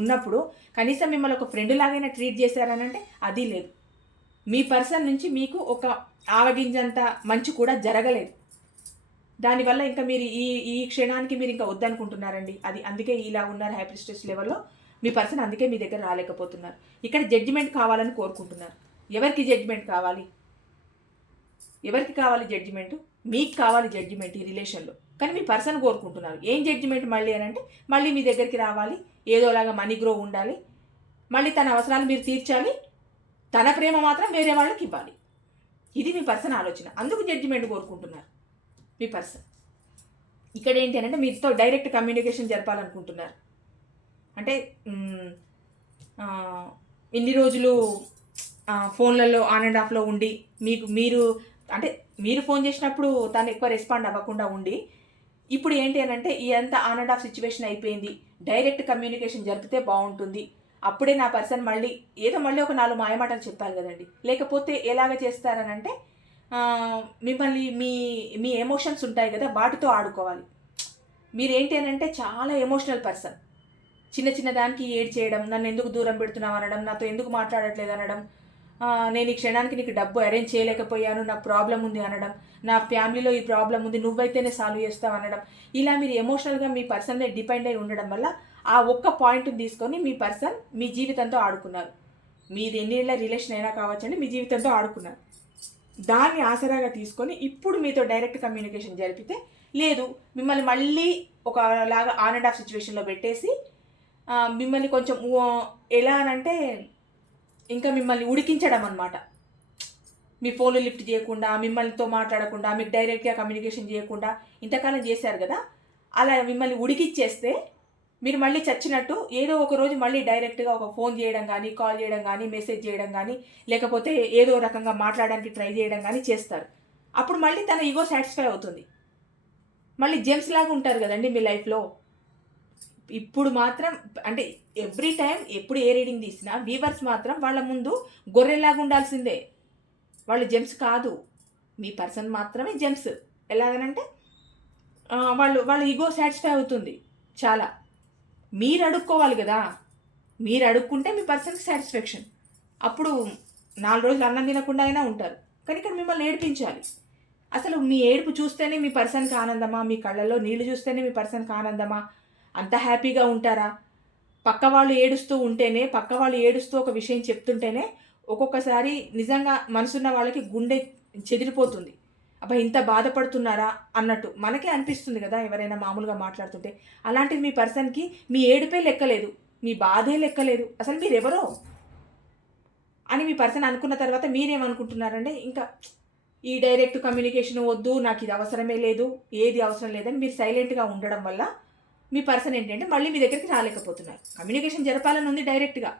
ఉన్నప్పుడు కనీసం మిమ్మల్ని ఒక ఫ్రెండ్ లాగైనా ట్రీట్ చేశారనంటే అది లేదు. మీ పర్సన్ నుంచి మీకు ఒక ఆవగింజంత మంచి కూడా జరగలేదు. దానివల్ల ఇంకా మీరు ఈ ఈ క్షణానికి మీరు ఇంకా వద్దనుకుంటున్నారండి. అది అందుకే ఇలా ఉన్నారు హ్యాపీ స్ట్రెస్ లెవెల్లో. మీ పర్సన్ అందుకే మీ దగ్గర రాలేకపోతున్నారు. ఇక్కడ జడ్జిమెంట్ కావాలని కోరుకుంటున్నారు. ఎవరికి జడ్జిమెంట్ కావాలి? ఎవరికి కావాలి జడ్జిమెంట్? మీకు కావాలి జడ్జిమెంట్ ఈ రిలేషన్లో. కానీ మీ పర్సన్ కోరుకుంటున్నారు ఏం జడ్జిమెంట్ మళ్ళీ అని అంటే, మళ్ళీ మీ దగ్గరికి రావాలి, ఏదోలాగా మనీ గ్రో ఉండాలి, మళ్ళీ తన అవసరాలు మీరు తీర్చాలి, తన ప్రేమ మాత్రం వేరే వాళ్ళకి ఇవ్వాలి. ఇది మీ పర్సన్ ఆలోచన. అందుకు జడ్జిమెంట్ కోరుకుంటున్నారు మీ పర్సన్. ఇక్కడ ఏంటి అంటే మీతో డైరెక్ట్ కమ్యూనికేషన్ జరపాలనుకుంటున్నారు. అంటే ఇన్ని రోజులు ఫోన్లలో ఆన్ అండ్ ఆఫ్లో ఉండి మీరు ఫోన్ చేసినప్పుడు తను ఎక్కువ రెస్పాండ్ అవ్వకుండా ఉండి, ఇప్పుడు ఏంటి అని అంటే ఇదంతా ఆన్ అండ్ ఆఫ్ సిచ్యువేషన్ అయిపోయింది, డైరెక్ట్ కమ్యూనికేషన్ జరిపితే బాగుంటుంది, అప్పుడే నా పర్సన్ మళ్ళీ ఒక 4 మాయమాటలు చెప్పాలి కదండి. లేకపోతే ఎలాగ చేస్తారనంటే మిమ్మల్ని మీ ఎమోషన్స్ ఉంటాయి కదా, వాటితో ఆడుకోవాలి. మీరేంటి అని అంటే చాలా ఎమోషనల్ పర్సన్. చిన్న దానికి ఏడ్ చేయడం, నన్ను ఎందుకు దూరం పెడుతున్నావు అనడం, నాతో ఎందుకు మాట్లాడట్లేదు అనడం, నేను ఈ క్షణానికి నీకు డబ్బు అరేంజ్ చేయలేకపోయాను, నాకు ప్రాబ్లం ఉంది అనడం, నా ఫ్యామిలీలో ఈ ప్రాబ్లం ఉంది, నువ్వైతేనే సాల్వ్ చేస్తావు అనడం. ఇలా మీరు ఎమోషనల్గా మీ పర్సన్ మీద డిపెండ్ అయి ఉండడం వల్ల ఆ ఒక్క పాయింట్ని తీసుకొని మీ పర్సన్ మీ జీవితంతో ఆడుకున్నారు. మీది ఎన్నేళ్ల రిలేషన్ అయినా కావచ్చండి, మీ జీవితంతో ఆడుకున్నారు. దాన్ని ఆసరాగా తీసుకొని ఇప్పుడు మీతో డైరెక్ట్ కమ్యూనికేషన్ జరిపితే లేదు, మిమ్మల్ని మళ్ళీ ఒకలాగా ఆన్ అండ్ ఆఫ్ సిచ్యువేషన్లో పెట్టేసి మిమ్మల్ని కొంచెం ఎలా అనంటే ఇంకా మిమ్మల్ని ఉడికించడం అనమాట. మీ ఫోన్లు లిఫ్ట్ చేయకుండా, మిమ్మల్నితో మాట్లాడకుండా, మీకు డైరెక్ట్గా కమ్యూనికేషన్ చేయకుండా ఇంతకాలం చేశారు కదా, అలా మిమ్మల్ని ఉడికిచ్చేస్తే మీరు మళ్ళీ చచ్చినట్టు ఏదో ఒక రోజు మళ్ళీ డైరెక్ట్గా ఒక ఫోన్ చేయడం కానీ, కాల్ చేయడం కానీ, మెసేజ్ చేయడం కానీ, లేకపోతే ఏదో రకంగా మాట్లాడడానికి ట్రై చేయడం కానీ చేస్తారు. అప్పుడు మళ్ళీ తన ఈగో సాటిస్ఫై అవుతుంది. మళ్ళీ జెమ్స్ లాగా ఉంటారు కదండి మీ లైఫ్లో. ఇప్పుడు మాత్రం అంటే ఎవ్రీ టైం ఎప్పుడు ఏ రీడింగ్ తీసినా వీవర్స్ మాత్రం వాళ్ళ ముందు గొర్రెలాగా ఉండాల్సిందే. వాళ్ళు జెమ్స్ కాదు, మీ పర్సన్ మాత్రమే జెమ్స్. ఎలాగనంటే వాళ్ళ ఈగో సాటిస్ఫై అవుతుంది చాలా. మీరు అడుక్కోవాలి కదా, మీరు అడుక్కుంటే మీ పర్సన్కి సాటిస్ఫాక్షన్. అప్పుడు 4 రోజులు అన్నం తినకుండా అయినా ఉంటారు. కానీ ఇక్కడ మిమ్మల్ని ఏడిపించాలి. అసలు మీ ఏడుపు చూస్తేనే మీ పర్సన్కి ఆనందమా? మీ కళ్ళల్లో నీళ్లు చూస్తేనే మీ పర్సన్కి ఆనందమా? అంత హ్యాపీగా ఉంటారా? పక్క వాళ్ళు ఏడుస్తూ ఒక విషయం చెప్తుంటేనే ఒక్కొక్కసారి నిజంగా మనసున్న వాళ్ళకి గుండె చెదిరిపోతుంది. అబ్బా ఇంత బాధపడుతున్నారా అన్నట్టు మనకే అనిపిస్తుంది కదా ఎవరైనా మామూలుగా మాట్లాడుతుంటే. అలాంటిది మీ పర్సన్కి మీ ఏడుపే లెక్కలేదు, మీ బాధే లెక్కలేదు, అసలు మీరెవరో అని మీ పర్సన్ అనుకున్న తర్వాత మీరేమనుకుంటున్నారంటే ఇంకా ఈ డైరెక్ట్ కమ్యూనికేషన్ వద్దు, నాకు ఇది అవసరమే లేదు, ఏది అవసరం లేదని మీరు సైలెంట్గా ఉండడం వల్ల మీ పర్సన్ ఏంటంటే మళ్ళీ మీ దగ్గరికి రాలేకపోతున్నారు. కమ్యూనికేషన్ జరపాలని ఉంది డైరెక్ట్గా,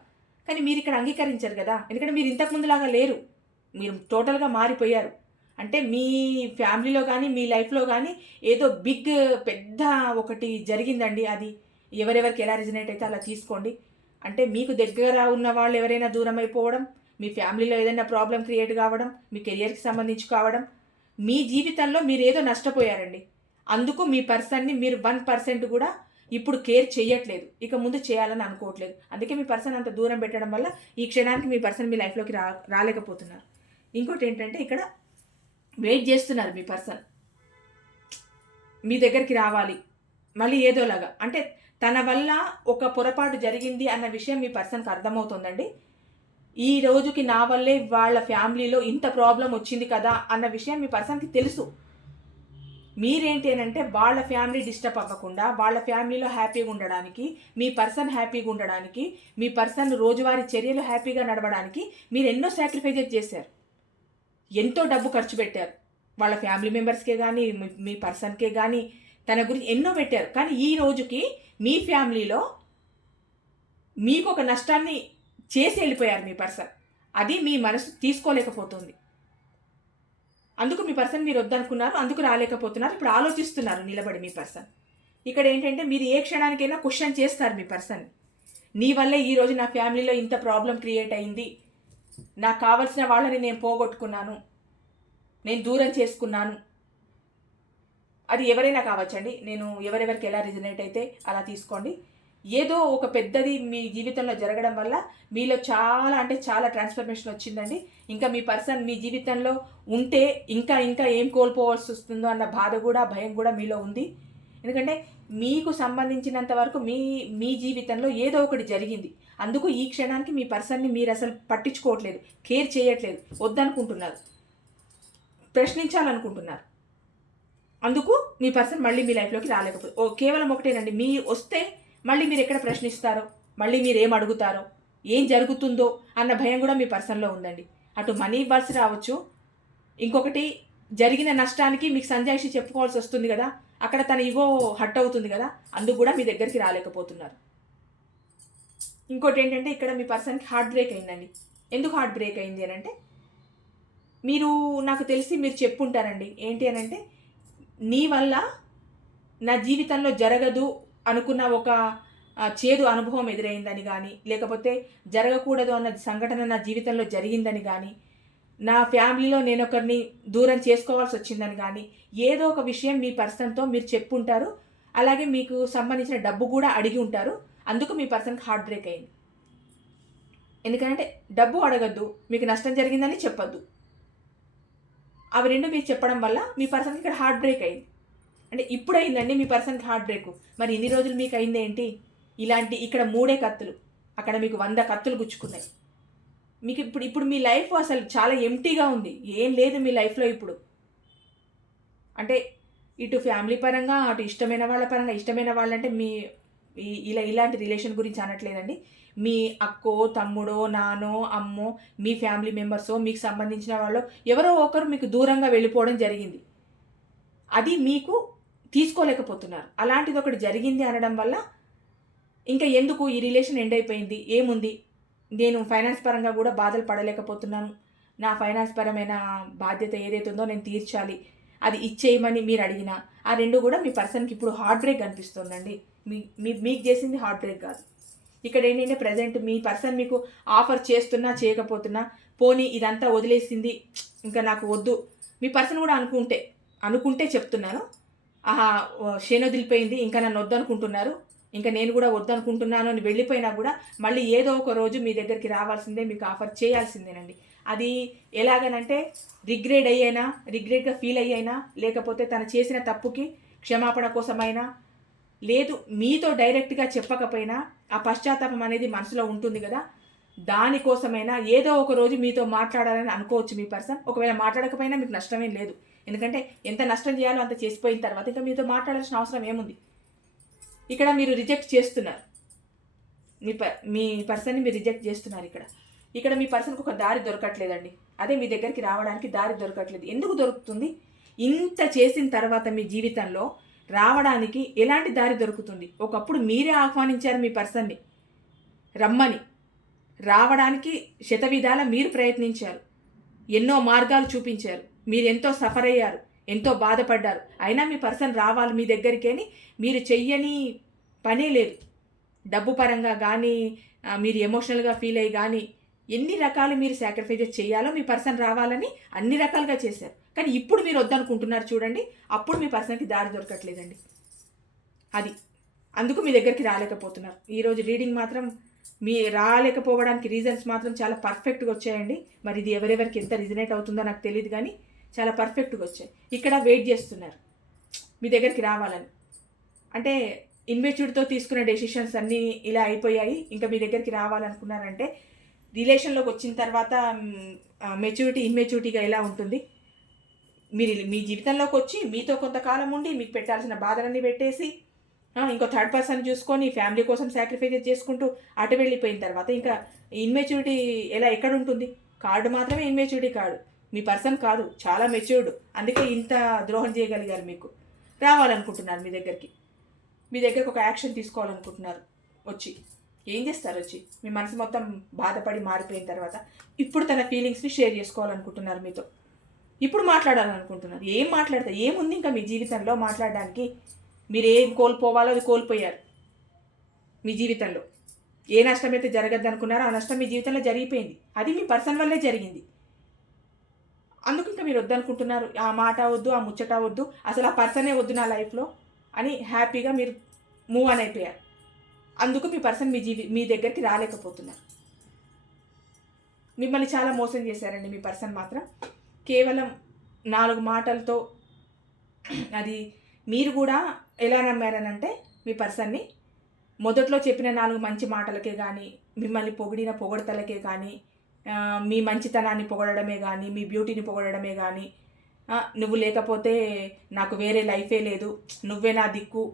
కానీ మీరు ఇక్కడ అంగీకరించారు కదా. ఎందుకంటే మీరు ఇంతకుముందులాగా లేరు, మీరు టోటల్గా మారిపోయారు. అంటే మీ ఫ్యామిలీలో కానీ మీ లైఫ్లో కానీ ఏదో పెద్ద ఒకటి జరిగిందండి. అది ఎవరెవరికి ఎలా రిజనేట్ అయితే అలా తీసుకోండి. అంటే మీకు దగ్గర ఉన్న వాళ్ళు ఎవరైనా దూరం అయిపోవడం, మీ ఫ్యామిలీలో ఏదైనా ప్రాబ్లం క్రియేట్ కావడం, మీ కెరియర్కి సంబంధించి కావడం, మీ జీవితంలో మీరు ఏదో నష్టపోయారండి. అందుకు మీ పర్సన్ని మీరు 1% కూడా ఇప్పుడు కేర్ చేయట్లేదు, ఇక ముందు చేయాలని అనుకోవట్లేదు. అందుకే మీ పర్సన్ అంత దూరం పెట్టడం వల్ల ఈ క్షణానికి మీ పర్సన్ మీ లైఫ్లోకి రాలేకపోతున్నారు. ఇంకోటి ఏంటంటే ఇక్కడ వెయిట్ చేస్తున్నారు మీ పర్సన్ మీ దగ్గరికి రావాలి మళ్ళీ ఏదోలాగా. అంటే తన వల్ల ఒక పొరపాటు జరిగింది అన్న విషయం మీ పర్సన్కి అర్థమవుతుందండి. ఈ రోజుకి నా వల్లే వాళ్ళ ఫ్యామిలీలో ఇంత ప్రాబ్లం వచ్చింది కదా అన్న విషయం మీ పర్సన్కి తెలుసు. మీరేంటి అంటే వాళ్ళ ఫ్యామిలీ డిస్టర్బ్ అవ్వకుండా, వాళ్ళ ఫ్యామిలీలో హ్యాపీగా ఉండడానికి, మీ పర్సన్ హ్యాపీగా ఉండడానికి, మీ పర్సన్ రోజువారీ చర్యలు హ్యాపీగా నడవడానికి మీరు ఎన్నో సాక్రిఫైజెస్ చేశారు, ఎంతో డబ్బు ఖర్చు పెట్టారు. వాళ్ళ ఫ్యామిలీ మెంబర్స్కే కానీ మీ పర్సన్కే కానీ తన గురించి ఎన్నో పెట్టారు. కానీ ఈ రోజుకి మీ ఫ్యామిలీలో మీకు ఒక నష్టాన్ని చేసి వెళ్ళిపోయారు మీ పర్సన్. అది మీ మనసు తీసుకోలేకపోతుంది. అందుకు మీ పర్సన్ మీరు వద్దనుకున్నారు, అందుకు రాలేకపోతున్నారు. ఇప్పుడు ఆలోచిస్తున్నారు నిలబడి మీ పర్సన్. ఇక్కడ ఏంటంటే మీరు ఏ క్షణానికైనా క్వశ్చన్ చేస్తారు మీ పర్సన్. నీ వల్లే ఈరోజు నా ఫ్యామిలీలో ఇంత ప్రాబ్లం క్రియేట్ అయింది, నాకు కావలసిన వాళ్ళని నేను పోగొట్టుకున్నాను, నేను దూరం చేసుకున్నాను అది ఎవరైనా కావచ్చండి. నేను ఎవరెవరికి ఎలా రిజనేట్ అయితే అలా తీసుకోండి. ఏదో ఒక పెద్దది మీ జీవితంలో జరగడం వల్ల మీలో చాలా అంటే చాలా ట్రాన్స్ఫర్మేషన్ వచ్చిందండి. ఇంకా మీ పర్సన్ మీ జీవితంలో ఉంటే ఇంకా ఇంకా ఏం కోల్పోవాల్సి వస్తుందో అన్న బాధ కూడా భయం కూడా మీలో ఉంది. ఎందుకంటే మీకు సంబంధించినంత వరకు మీ జీవితంలో ఏదో ఒకటి జరిగింది. అందుకు ఈ క్షణానికి మీ పర్సన్ని మీరు అసలు పట్టించుకోవట్లేదు, కేర్ చేయట్లేదు, వద్దనుకుంటున్నారు, ప్రశ్నించాలనుకుంటున్నారు. అందుకు మీ పర్సన్ మళ్ళీ మీ లైఫ్లోకి రాలేకపోతే కేవలం ఒకటేనండి, మీ వస్తే మళ్ళీ మీరు ఎక్కడ ప్రశ్నిస్తారో, మళ్ళీ మీరు ఏం అడుగుతారో, ఏం జరుగుతుందో అన్న భయం కూడా మీ పర్సన్లో ఉందండి. అటు మనీ ఇవ్వాల్సి రావచ్చు, ఇంకొకటి జరిగిన నష్టానికి మీకు సంజాయిషి చెప్పుకోవాల్సి వస్తుంది కదా, అక్కడ తన ఇగో హట్ అవుతుంది కదా, అందుకు కూడా మీ దగ్గరికి రాలేకపోతున్నారు. ఇంకోటి ఏంటంటే ఇక్కడ మీ పర్సన్కి హార్ట్ బ్రేక్ అయిందండి. ఎందుకు హార్ట్ బ్రేక్ అయింది అని అంటే, మీరు నాకు తెలిసి మీరు చెప్పుంటారండి. ఏంటి అని అంటే, నీ వల్ల నా జీవితంలో జరగదు అనుకున్న ఒక చేదు అనుభవం ఎదురైందని కానీ, లేకపోతే జరగకూడదు అన్న సంఘటన నా జీవితంలో జరిగిందని కానీ, నా ఫ్యామిలీలో నేను ఒకరిని దూరం చేసుకోవాల్సి వచ్చిందని కానీ, ఏదో ఒక విషయం మీ పర్సన్తో మీరు చెప్పుంటారు. అలాగే మీకు సంబంధించిన డబ్బు కూడా అడిగి ఉంటారు. అందుకు మీ పర్సన్కి హార్ట్ బ్రేక్ అయింది. ఎందుకంటే డబ్బు అడగద్దు, మీకు నష్టం జరిగిందని చెప్పొద్దు. అవి రెండు మీకు చెప్పడం వల్ల మీ పర్సన్కి ఇక్కడ హార్ట్ బ్రేక్ అయింది. అంటే ఇప్పుడు అయిందండి మీ పర్సన్కి హార్ట్ బ్రేక్. మరి ఇన్ని రోజులు మీకు అయింది ఏంటి? ఇలాంటి ఇక్కడ 3 కత్తులు, అక్కడ మీకు 100 కత్తులు గుచ్చుకున్నాయి. మీకు ఇప్పుడు మీ లైఫ్ అసలు చాలా ఎంటీగా ఉంది. ఏం లేదు మీ లైఫ్లో ఇప్పుడు. అంటే ఇటు ఫ్యామిలీ పరంగా, అటు ఇష్టమైన వాళ్ళ పరంగా. ఇష్టమైన వాళ్ళంటే మీ ఇలాంటి రిలేషన్ గురించి అనట్లేదండి. మీ అక్కో, తమ్ముడో, నానో, అమ్మో, మీ ఫ్యామిలీ మెంబర్సో, మీకు సంబంధించిన వాళ్ళు ఎవరో ఒకరు మీకు దూరంగా వెళ్ళిపోవడం జరిగింది. అది మీకు తీసుకోలేకపోతున్నారు. అలాంటిది ఒకటి జరిగింది అనడం వల్ల ఇంకా ఎందుకు ఈ రిలేషన్ ఎండ్ అయిపోయింది, ఏముంది, నేను ఫైనాన్స్ పరంగా కూడా బాధలు పడలేకపోతున్నాను, నా ఫైనాన్స్ పరమైన బాధ్యత ఏదైతే ఉందో నేను తీర్చాలి, అది ఇచ్చేయమని మీరు అడిగినా ఆ రెండు కూడా మీ పర్సన్కి ఇప్పుడు హార్ట్ బ్రేక్ అనిపిస్తుందండి. మీకు చేసింది హార్ట్ బ్రేక్ కాదు. ఇక్కడ ఏంటంటే ప్రజెంట్ మీ పర్సన్ మీకు ఆఫర్ చేస్తున్నా చేయకపోతున్నా, పోనీ ఇదంతా వదిలేసింది ఇంకా నాకు వద్దు, మీ పర్సన్ కూడా అనుకుంటే చెప్తున్నాను, ఆహా షేన్ వదిలిపోయింది ఇంకా నన్ను వద్దనుకుంటున్నారు, ఇంకా నేను కూడా వద్దనుకుంటున్నాను అని వెళ్ళిపోయినా కూడా మళ్ళీ ఏదో ఒక రోజు మీ దగ్గరికి రావాల్సిందే, మీకు ఆఫర్ చేయాల్సిందేనండి. అది ఎలాగనంటే రిగ్రెట్గా ఫీల్ అయ్యైనా, లేకపోతే తను చేసిన తప్పుకి క్షమాపణ కోసమైనా, లేదు మీతో డైరెక్ట్గా చెప్పకపోయినా ఆ పశ్చాత్తాపం అనేది మనసులో ఉంటుంది కదా, దానికోసమైనా ఏదో ఒక రోజు మీతో మాట్లాడాలని అనుకోవచ్చు మీ పర్సన్. ఒకవేళ మాట్లాడకపోయినా మీకు నష్టమేం లేదు. ఎందుకంటే ఎంత నష్టం చేయాలో అంత చేసిపోయిన తర్వాత ఇంకా మీతో మాట్లాడాల్సిన అవసరం ఏముంది. ఇక్కడ మీరు రిజెక్ట్ చేస్తున్నారు, మీ పర్సన్ని మీరు రిజెక్ట్ చేస్తున్నారు. ఇక్కడ మీ పర్సన్కి ఒక దారి దొరకట్లేదండి. అదే మీ దగ్గరికి రావడానికి దారి దొరకట్లేదు. ఎందుకు దొరుకుతుంది? ఇంత చేసిన తర్వాత మీ జీవితంలో రావడానికి ఎలాంటి దారి దొరుకుతుంది? ఒకప్పుడు మీరే ఆహ్వానించారు మీ పర్సన్ని రమ్మని, రావడానికి శతవిధాల మీరు ప్రయత్నించారు, ఎన్నో మార్గాలు చూపించారు, మీరు ఎంతో సఫర్ అయ్యారు, ఎంతో బాధపడ్డారు. అయినా మీ పర్సన్ రావాలి మీ దగ్గరికి అని మీరు చెయ్యని పనే లేదు. డబ్బు పరంగా కానీ, మీరు ఎమోషనల్గా ఫీల్ అయ్యి కానీ, ఎన్ని రకాలు మీరు సాక్రిఫైజెస్ చేయాలో మీ పర్సన్ రావాలని అన్ని రకాలుగా చేశారు. కానీ ఇప్పుడు మీరు వద్దనుకుంటున్నారు చూడండి, అప్పుడు మీ పర్సన్కి దారి దొరకట్లేదండి. అది అందుకు మీ దగ్గరికి రాలేకపోతున్నారు. ఈరోజు రీడింగ్ మాత్రం మీ రాలేకపోవడానికి రీజన్స్ మాత్రం చాలా పర్ఫెక్ట్గా వచ్చాయండి. మరి ఇది ఎవరెవరికి ఎంత రిజనేట్ అవుతుందో నాకు తెలియదు, కానీ చాలా పర్ఫెక్ట్గా వచ్చాయి. ఇక్కడ వెయిట్ చేస్తున్నారు మీ దగ్గరికి రావాలని. అంటే ఇన్మెచ్యూర్డ్తో తీసుకునే డెసిషన్స్ అన్నీ ఇలా అయిపోయాయి, ఇంకా మీ దగ్గరికి రావాలనుకున్నారంటే రిలేషన్లోకి వచ్చిన తర్వాత మెచ్యూరిటీ ఇన్మెచ్యూరిటీగా ఎలా ఉంటుంది? మీరు మీ జీవితంలోకి వచ్చి మీతో కొంతకాలం ఉండి మీకు పెట్టాల్సిన బాధలన్నీ పెట్టేసి ఇంకో థర్డ్ పర్సన్ చూసుకొని ఫ్యామిలీ కోసం సాక్రిఫైజెస్ చేసుకుంటూ అటు వెళ్ళిపోయిన తర్వాత ఇంకా ఇన్మెచ్యూరిటీ ఎక్కడ ఉంటుంది? కార్డు మాత్రమే ఇన్మెచ్యూరిటీ కార్డు, మీ పర్సన్ కాదు, చాలా మెచ్యూర్డ్. అందుకే ఇంత ద్రోహం చేయగలిగారు. మీకు రావాలనుకుంటున్నారు మీ దగ్గరికి ఒక యాక్షన్ తీసుకోవాలనుకుంటున్నారు. వచ్చి ఏం చేస్తారు? వచ్చి మీ మనసు మొత్తం బాధపడి మారిపోయిన తర్వాత ఇప్పుడు తన ఫీలింగ్స్ని షేర్ చేసుకోవాలనుకుంటున్నారు మీతో. ఇప్పుడు మాట్లాడాలనుకుంటున్నారు. ఏం మాట్లాడతారు? ఏముంది ఇంకా మీ జీవితంలో మాట్లాడడానికి? మీరు ఏం కోల్పోవాలో అది కోల్పోయారు. మీ జీవితంలో ఏ నష్టం అయితే జరగద్దు అనుకున్నారో ఆ నష్టం మీ జీవితంలో జరిగిపోయింది. అది మీ పర్సన్ వల్లే జరిగింది. అందుకు ఇంకా మీరు వద్దనుకుంటున్నారు. ఆ మాట వద్దు, ఆ ముచ్చట వద్దు, అసలు ఆ పర్సనే వద్దు నా లైఫ్లో అని హ్యాపీగా మీరు మూవ్ ఆన్ అయిపోయారు. అందుకు మీ పర్సన్ మీ దగ్గరికి రాలేకపోతున్నారు. మిమ్మల్ని చాలా మోసం చేశారండి మీ పర్సన్ మాత్రం. కేవలం 4 మాటలతో. అది మీరు కూడా ఎలా నమ్మారనంటే మీ పర్సన్ని మొదట్లో చెప్పిన 4 మంచి మాటలకే కానీ, మిమ్మల్ని పొగిడిన పొగడతలకే కానీ, మీ మంచితనాన్ని పొగడమే కానీ, మీ బ్యూటీని పొగడమే కానీ, నువ్వు లేకపోతే నాకు వేరే లైఫే లేదు, నువ్వే నా దిక్కు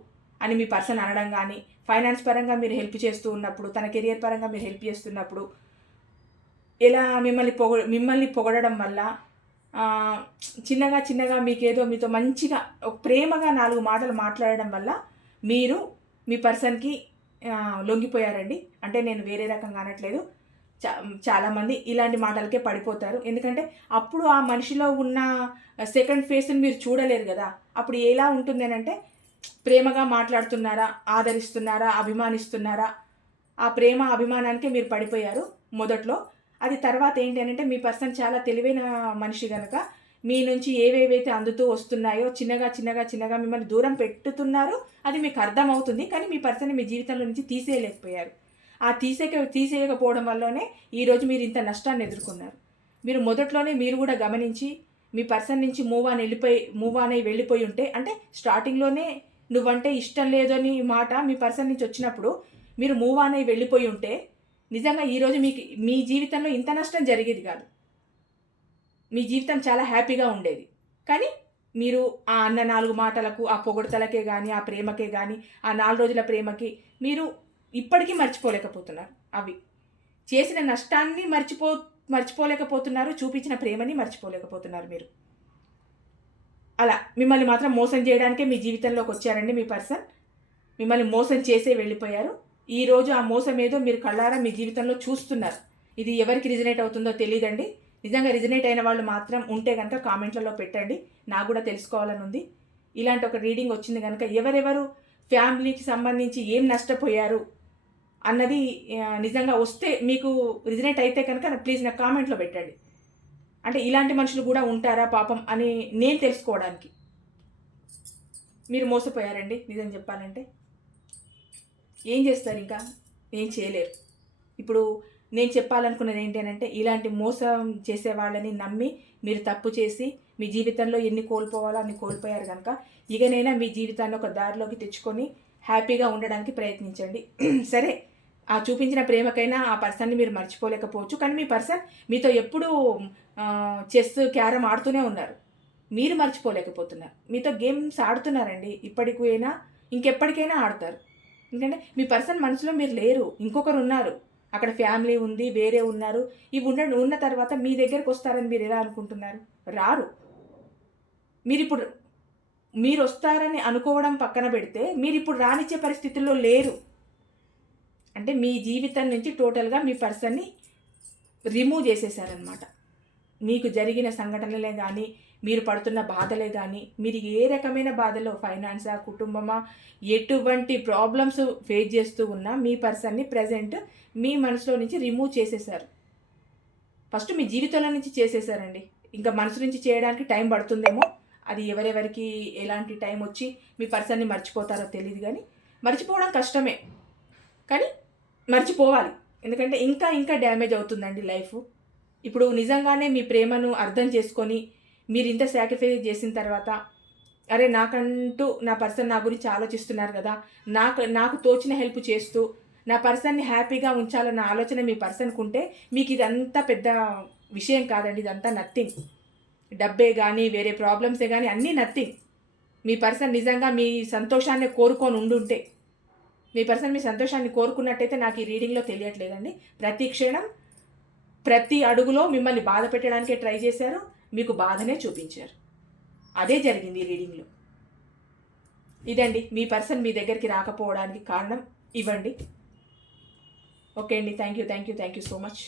అని మీ పర్సన్ అనడం కానీ, ఫైనాన్స్ పరంగా మీరు హెల్ప్ చేస్తూ ఉన్నప్పుడు, తన కెరియర్ పరంగా మీరు హెల్ప్ చేస్తున్నప్పుడు ఇలా మిమ్మల్ని పొగడడం వల్ల చిన్నగా మీతో మంచిగా ప్రేమగా 4 మాటలు మాట్లాడడం వల్ల మీరు మీ పర్సన్కి లొంగిపోయారండి. అంటే నేను వేరే రకంగా అనట్లేదు. చాలామంది ఇలాంటి మాటలకే పడిపోతారు. ఎందుకంటే అప్పుడు ఆ మనిషిలో ఉన్న సెకండ్ ఫేస్ని మీరు చూడలేరు కదా. అప్పుడు ఎలా ఉంటుంది అంటే ప్రేమగా మాట్లాడుతున్నారా, ఆదరిస్తున్నారా, అభిమానిస్తున్నారా, ఆ ప్రేమ అభిమానానికే మీరు పడిపోయారు మొదట్లో. అది తర్వాత ఏంటి అంటే మీ పర్సన్ చాలా తెలివైన మనిషి కనుక మీ నుంచి ఏవేవైతే అందుతూ వస్తున్నాయో చిన్నగా మిమ్మల్ని దూరం పెట్టుతున్నారు. అది మీకు అర్థమవుతుంది. కానీ మీ పర్సన్ని మీ జీవితంలో నుంచి తీసేయలేకపోయారు. ఆ తీసేయకపోవడం వల్లనే ఈరోజు మీరు ఇంత నష్టాన్ని ఎదుర్కొన్నారు. మీరు మొదట్లోనే మీరు కూడా గమనించి మీ పర్సన్ నుంచి మూవ్ ఆన్ అయి వెళ్ళిపోయి ఉంటే, అంటే స్టార్టింగ్లోనే నువ్వంటే ఇష్టం లేదని మాట మీ పర్సన్ నుంచి వచ్చినప్పుడు మీరు మూవ్ ఆన్ అయి వెళ్ళిపోయి ఉంటే నిజంగా ఈరోజు మీ జీవితంలో ఇంత నష్టం జరిగేది కాదు. మీ జీవితం చాలా హ్యాపీగా ఉండేది. కానీ మీరు ఆ అన్న 4 మాటలకు, ఆ పొగడతలకే కానీ, ఆ ప్రేమకే కానీ, ఆ 4 రోజుల ప్రేమకి మీరు ఇప్పటికీ మర్చిపోలేకపోతున్నారు. అవి చేసిన నష్టాన్ని మర్చిపోలేకపోతున్నారు. చూపించిన ప్రేమని మర్చిపోలేకపోతున్నారు మీరు. అలా మిమ్మల్ని మాత్రం మోసం చేయడానికే మీ జీవితంలోకి వచ్చారండి మీ పర్సన్. మిమ్మల్ని మోసం చేసే వెళ్ళిపోయారు. ఈరోజు ఆ మోసం ఏదో మీరు కళ్ళారా మీ జీవితంలో చూస్తున్నారు. ఇది ఎవరికి రిజనేట్ అవుతుందో తెలియదండి. నిజంగా రిజనేట్ అయిన వాళ్ళు మాత్రం ఉంటే కనుక కామెంట్లలో పెట్టండి. నాకు కూడా తెలుసుకోవాలని ఉంది. ఇలాంటి ఒక రీడింగ్ వచ్చింది కనుక ఎవరెవరు ఫ్యామిలీకి సంబంధించి ఏం నష్టపోయారు అన్నది నిజంగా వస్తే మీకు రిజనేట్ అయితే కనుక ప్లీజ్ నాకు కామెంట్లో పెట్టండి. అంటే ఇలాంటి మనుషులు కూడా ఉంటారా పాపం అని నేను తెలుసుకోవడానికి. మీరు మోసపోయారండి నిజం చెప్పాలంటే. ఏం చేస్తారు, ఇంకా ఏం చేయలేరు. ఇప్పుడు నేను చెప్పాలనుకున్నది ఏంటి అంటే ఇలాంటి మోసం చేసే వాళ్ళని నమ్మి మీరు తప్పు చేసి మీ జీవితంలో ఎన్ని కోల్పోవాలో అన్ని కోల్పోయారు కనుక ఇకనైనా మీ జీవితాన్ని ఒక దారిలోకి తెచ్చుకొని హ్యాపీగా ఉండడానికి ప్రయత్నించండి. సరే, ఆ చూపించిన ప్రేమకైనా ఆ పర్సన్ని మీరు మర్చిపోలేకపోవచ్చు. కానీ మీ పర్సన్ మీతో ఎప్పుడూ చెస్, క్యారమ్ ఆడుతూనే ఉన్నారు. మీరు మర్చిపోలేకపోతున్నారు. మీతో గేమ్స్ ఆడుతున్నారండి. ఇప్పటికైనా ఇంకెప్పటికైనా ఆడతారు. ఎందుకంటే మీ పర్సన్ మనసులో మీరు లేరు, ఇంకొకరు ఉన్నారు. అక్కడ ఫ్యామిలీ ఉంది, వేరే ఉన్నారు. ఇవి ఉన్న తర్వాత మీ దగ్గరకు వస్తారని మీరు ఎలా అనుకుంటున్నారు? రారు. మీరు వస్తారని అనుకోవడం పక్కన పెడితే మీరు ఇప్పుడు రానిచ్చే పరిస్థితుల్లో లేరు. అంటే మీ జీవితం నుంచి టోటల్గా మీ పర్సన్ని రిమూవ్ చేసేసారనమాట. మీకు జరిగిన సంఘటనలే కానీ, మీరు పడుతున్న బాధలే కానీ, మీరు ఏ రకమైన బాధలో, ఫైనాన్సా, కుటుంబమా, ఎటువంటి ప్రాబ్లమ్స్ ఫేస్ చేస్తూ ఉన్నా మీ పర్సన్ని ప్రజెంట్ మీ మనసులో నుంచి రిమూవ్ చేసేసారు. ఫస్ట్ మీ జీవితంలో నుంచి చేసేసారండి. ఇంకా మనసు నుంచి చేయడానికి టైం పడుతుందేమో. అది ఎవరెవరికి ఎలాంటి టైం వచ్చి మీ పర్సన్ని మర్చిపోతారో తెలియదు. కానీ మర్చిపోవడం కష్టమే, కానీ మర్చిపోవాలి. ఎందుకంటే ఇంకా డ్యామేజ్ అవుతుందండి లైఫ్. ఇప్పుడు నిజంగానే మీ ప్రేమను అర్థం చేసుకొని మీరు ఇంత సాక్రిఫైస్ చేసిన తర్వాత, అరే నాకంటూ నా పర్సన్ నా గురించి ఆలోచిస్తున్నారు కదా, నాకు తోచిన హెల్ప్ చేస్తూ నా పర్సన్ని హ్యాపీగా ఉంచాలన్న ఆలోచన మీ పర్సన్కి ఉంటే మీకు ఇదంతా పెద్ద విషయం కాదండి. ఇదంతా నథింగ్. డబ్బే కానీ, వేరే ప్రాబ్లమ్సే కానీ అన్నీ నథింగ్. మీ పర్సన్ నిజంగా మీ సంతోషాన్ని కోరుకొని ఉండుంటే, మీ పర్సన్ మీ సంతోషాన్ని కోరుకున్నట్టయితే నాకు ఈ రీడింగ్లో తెలియట్లేదండి. ప్రతి క్షణం, ప్రతి అడుగులో మిమ్మల్ని బాధ పెట్టడానికే ట్రై చేశారు. మీకు బాధనే చూపించారు. అదే జరిగింది ఈ రీడింగ్లో. ఇదండి మీ పర్సన్ మీ దగ్గరికి రాకపోవడానికి కారణం. ఇవ్వండి. ఓకే అండి. Thank you so much.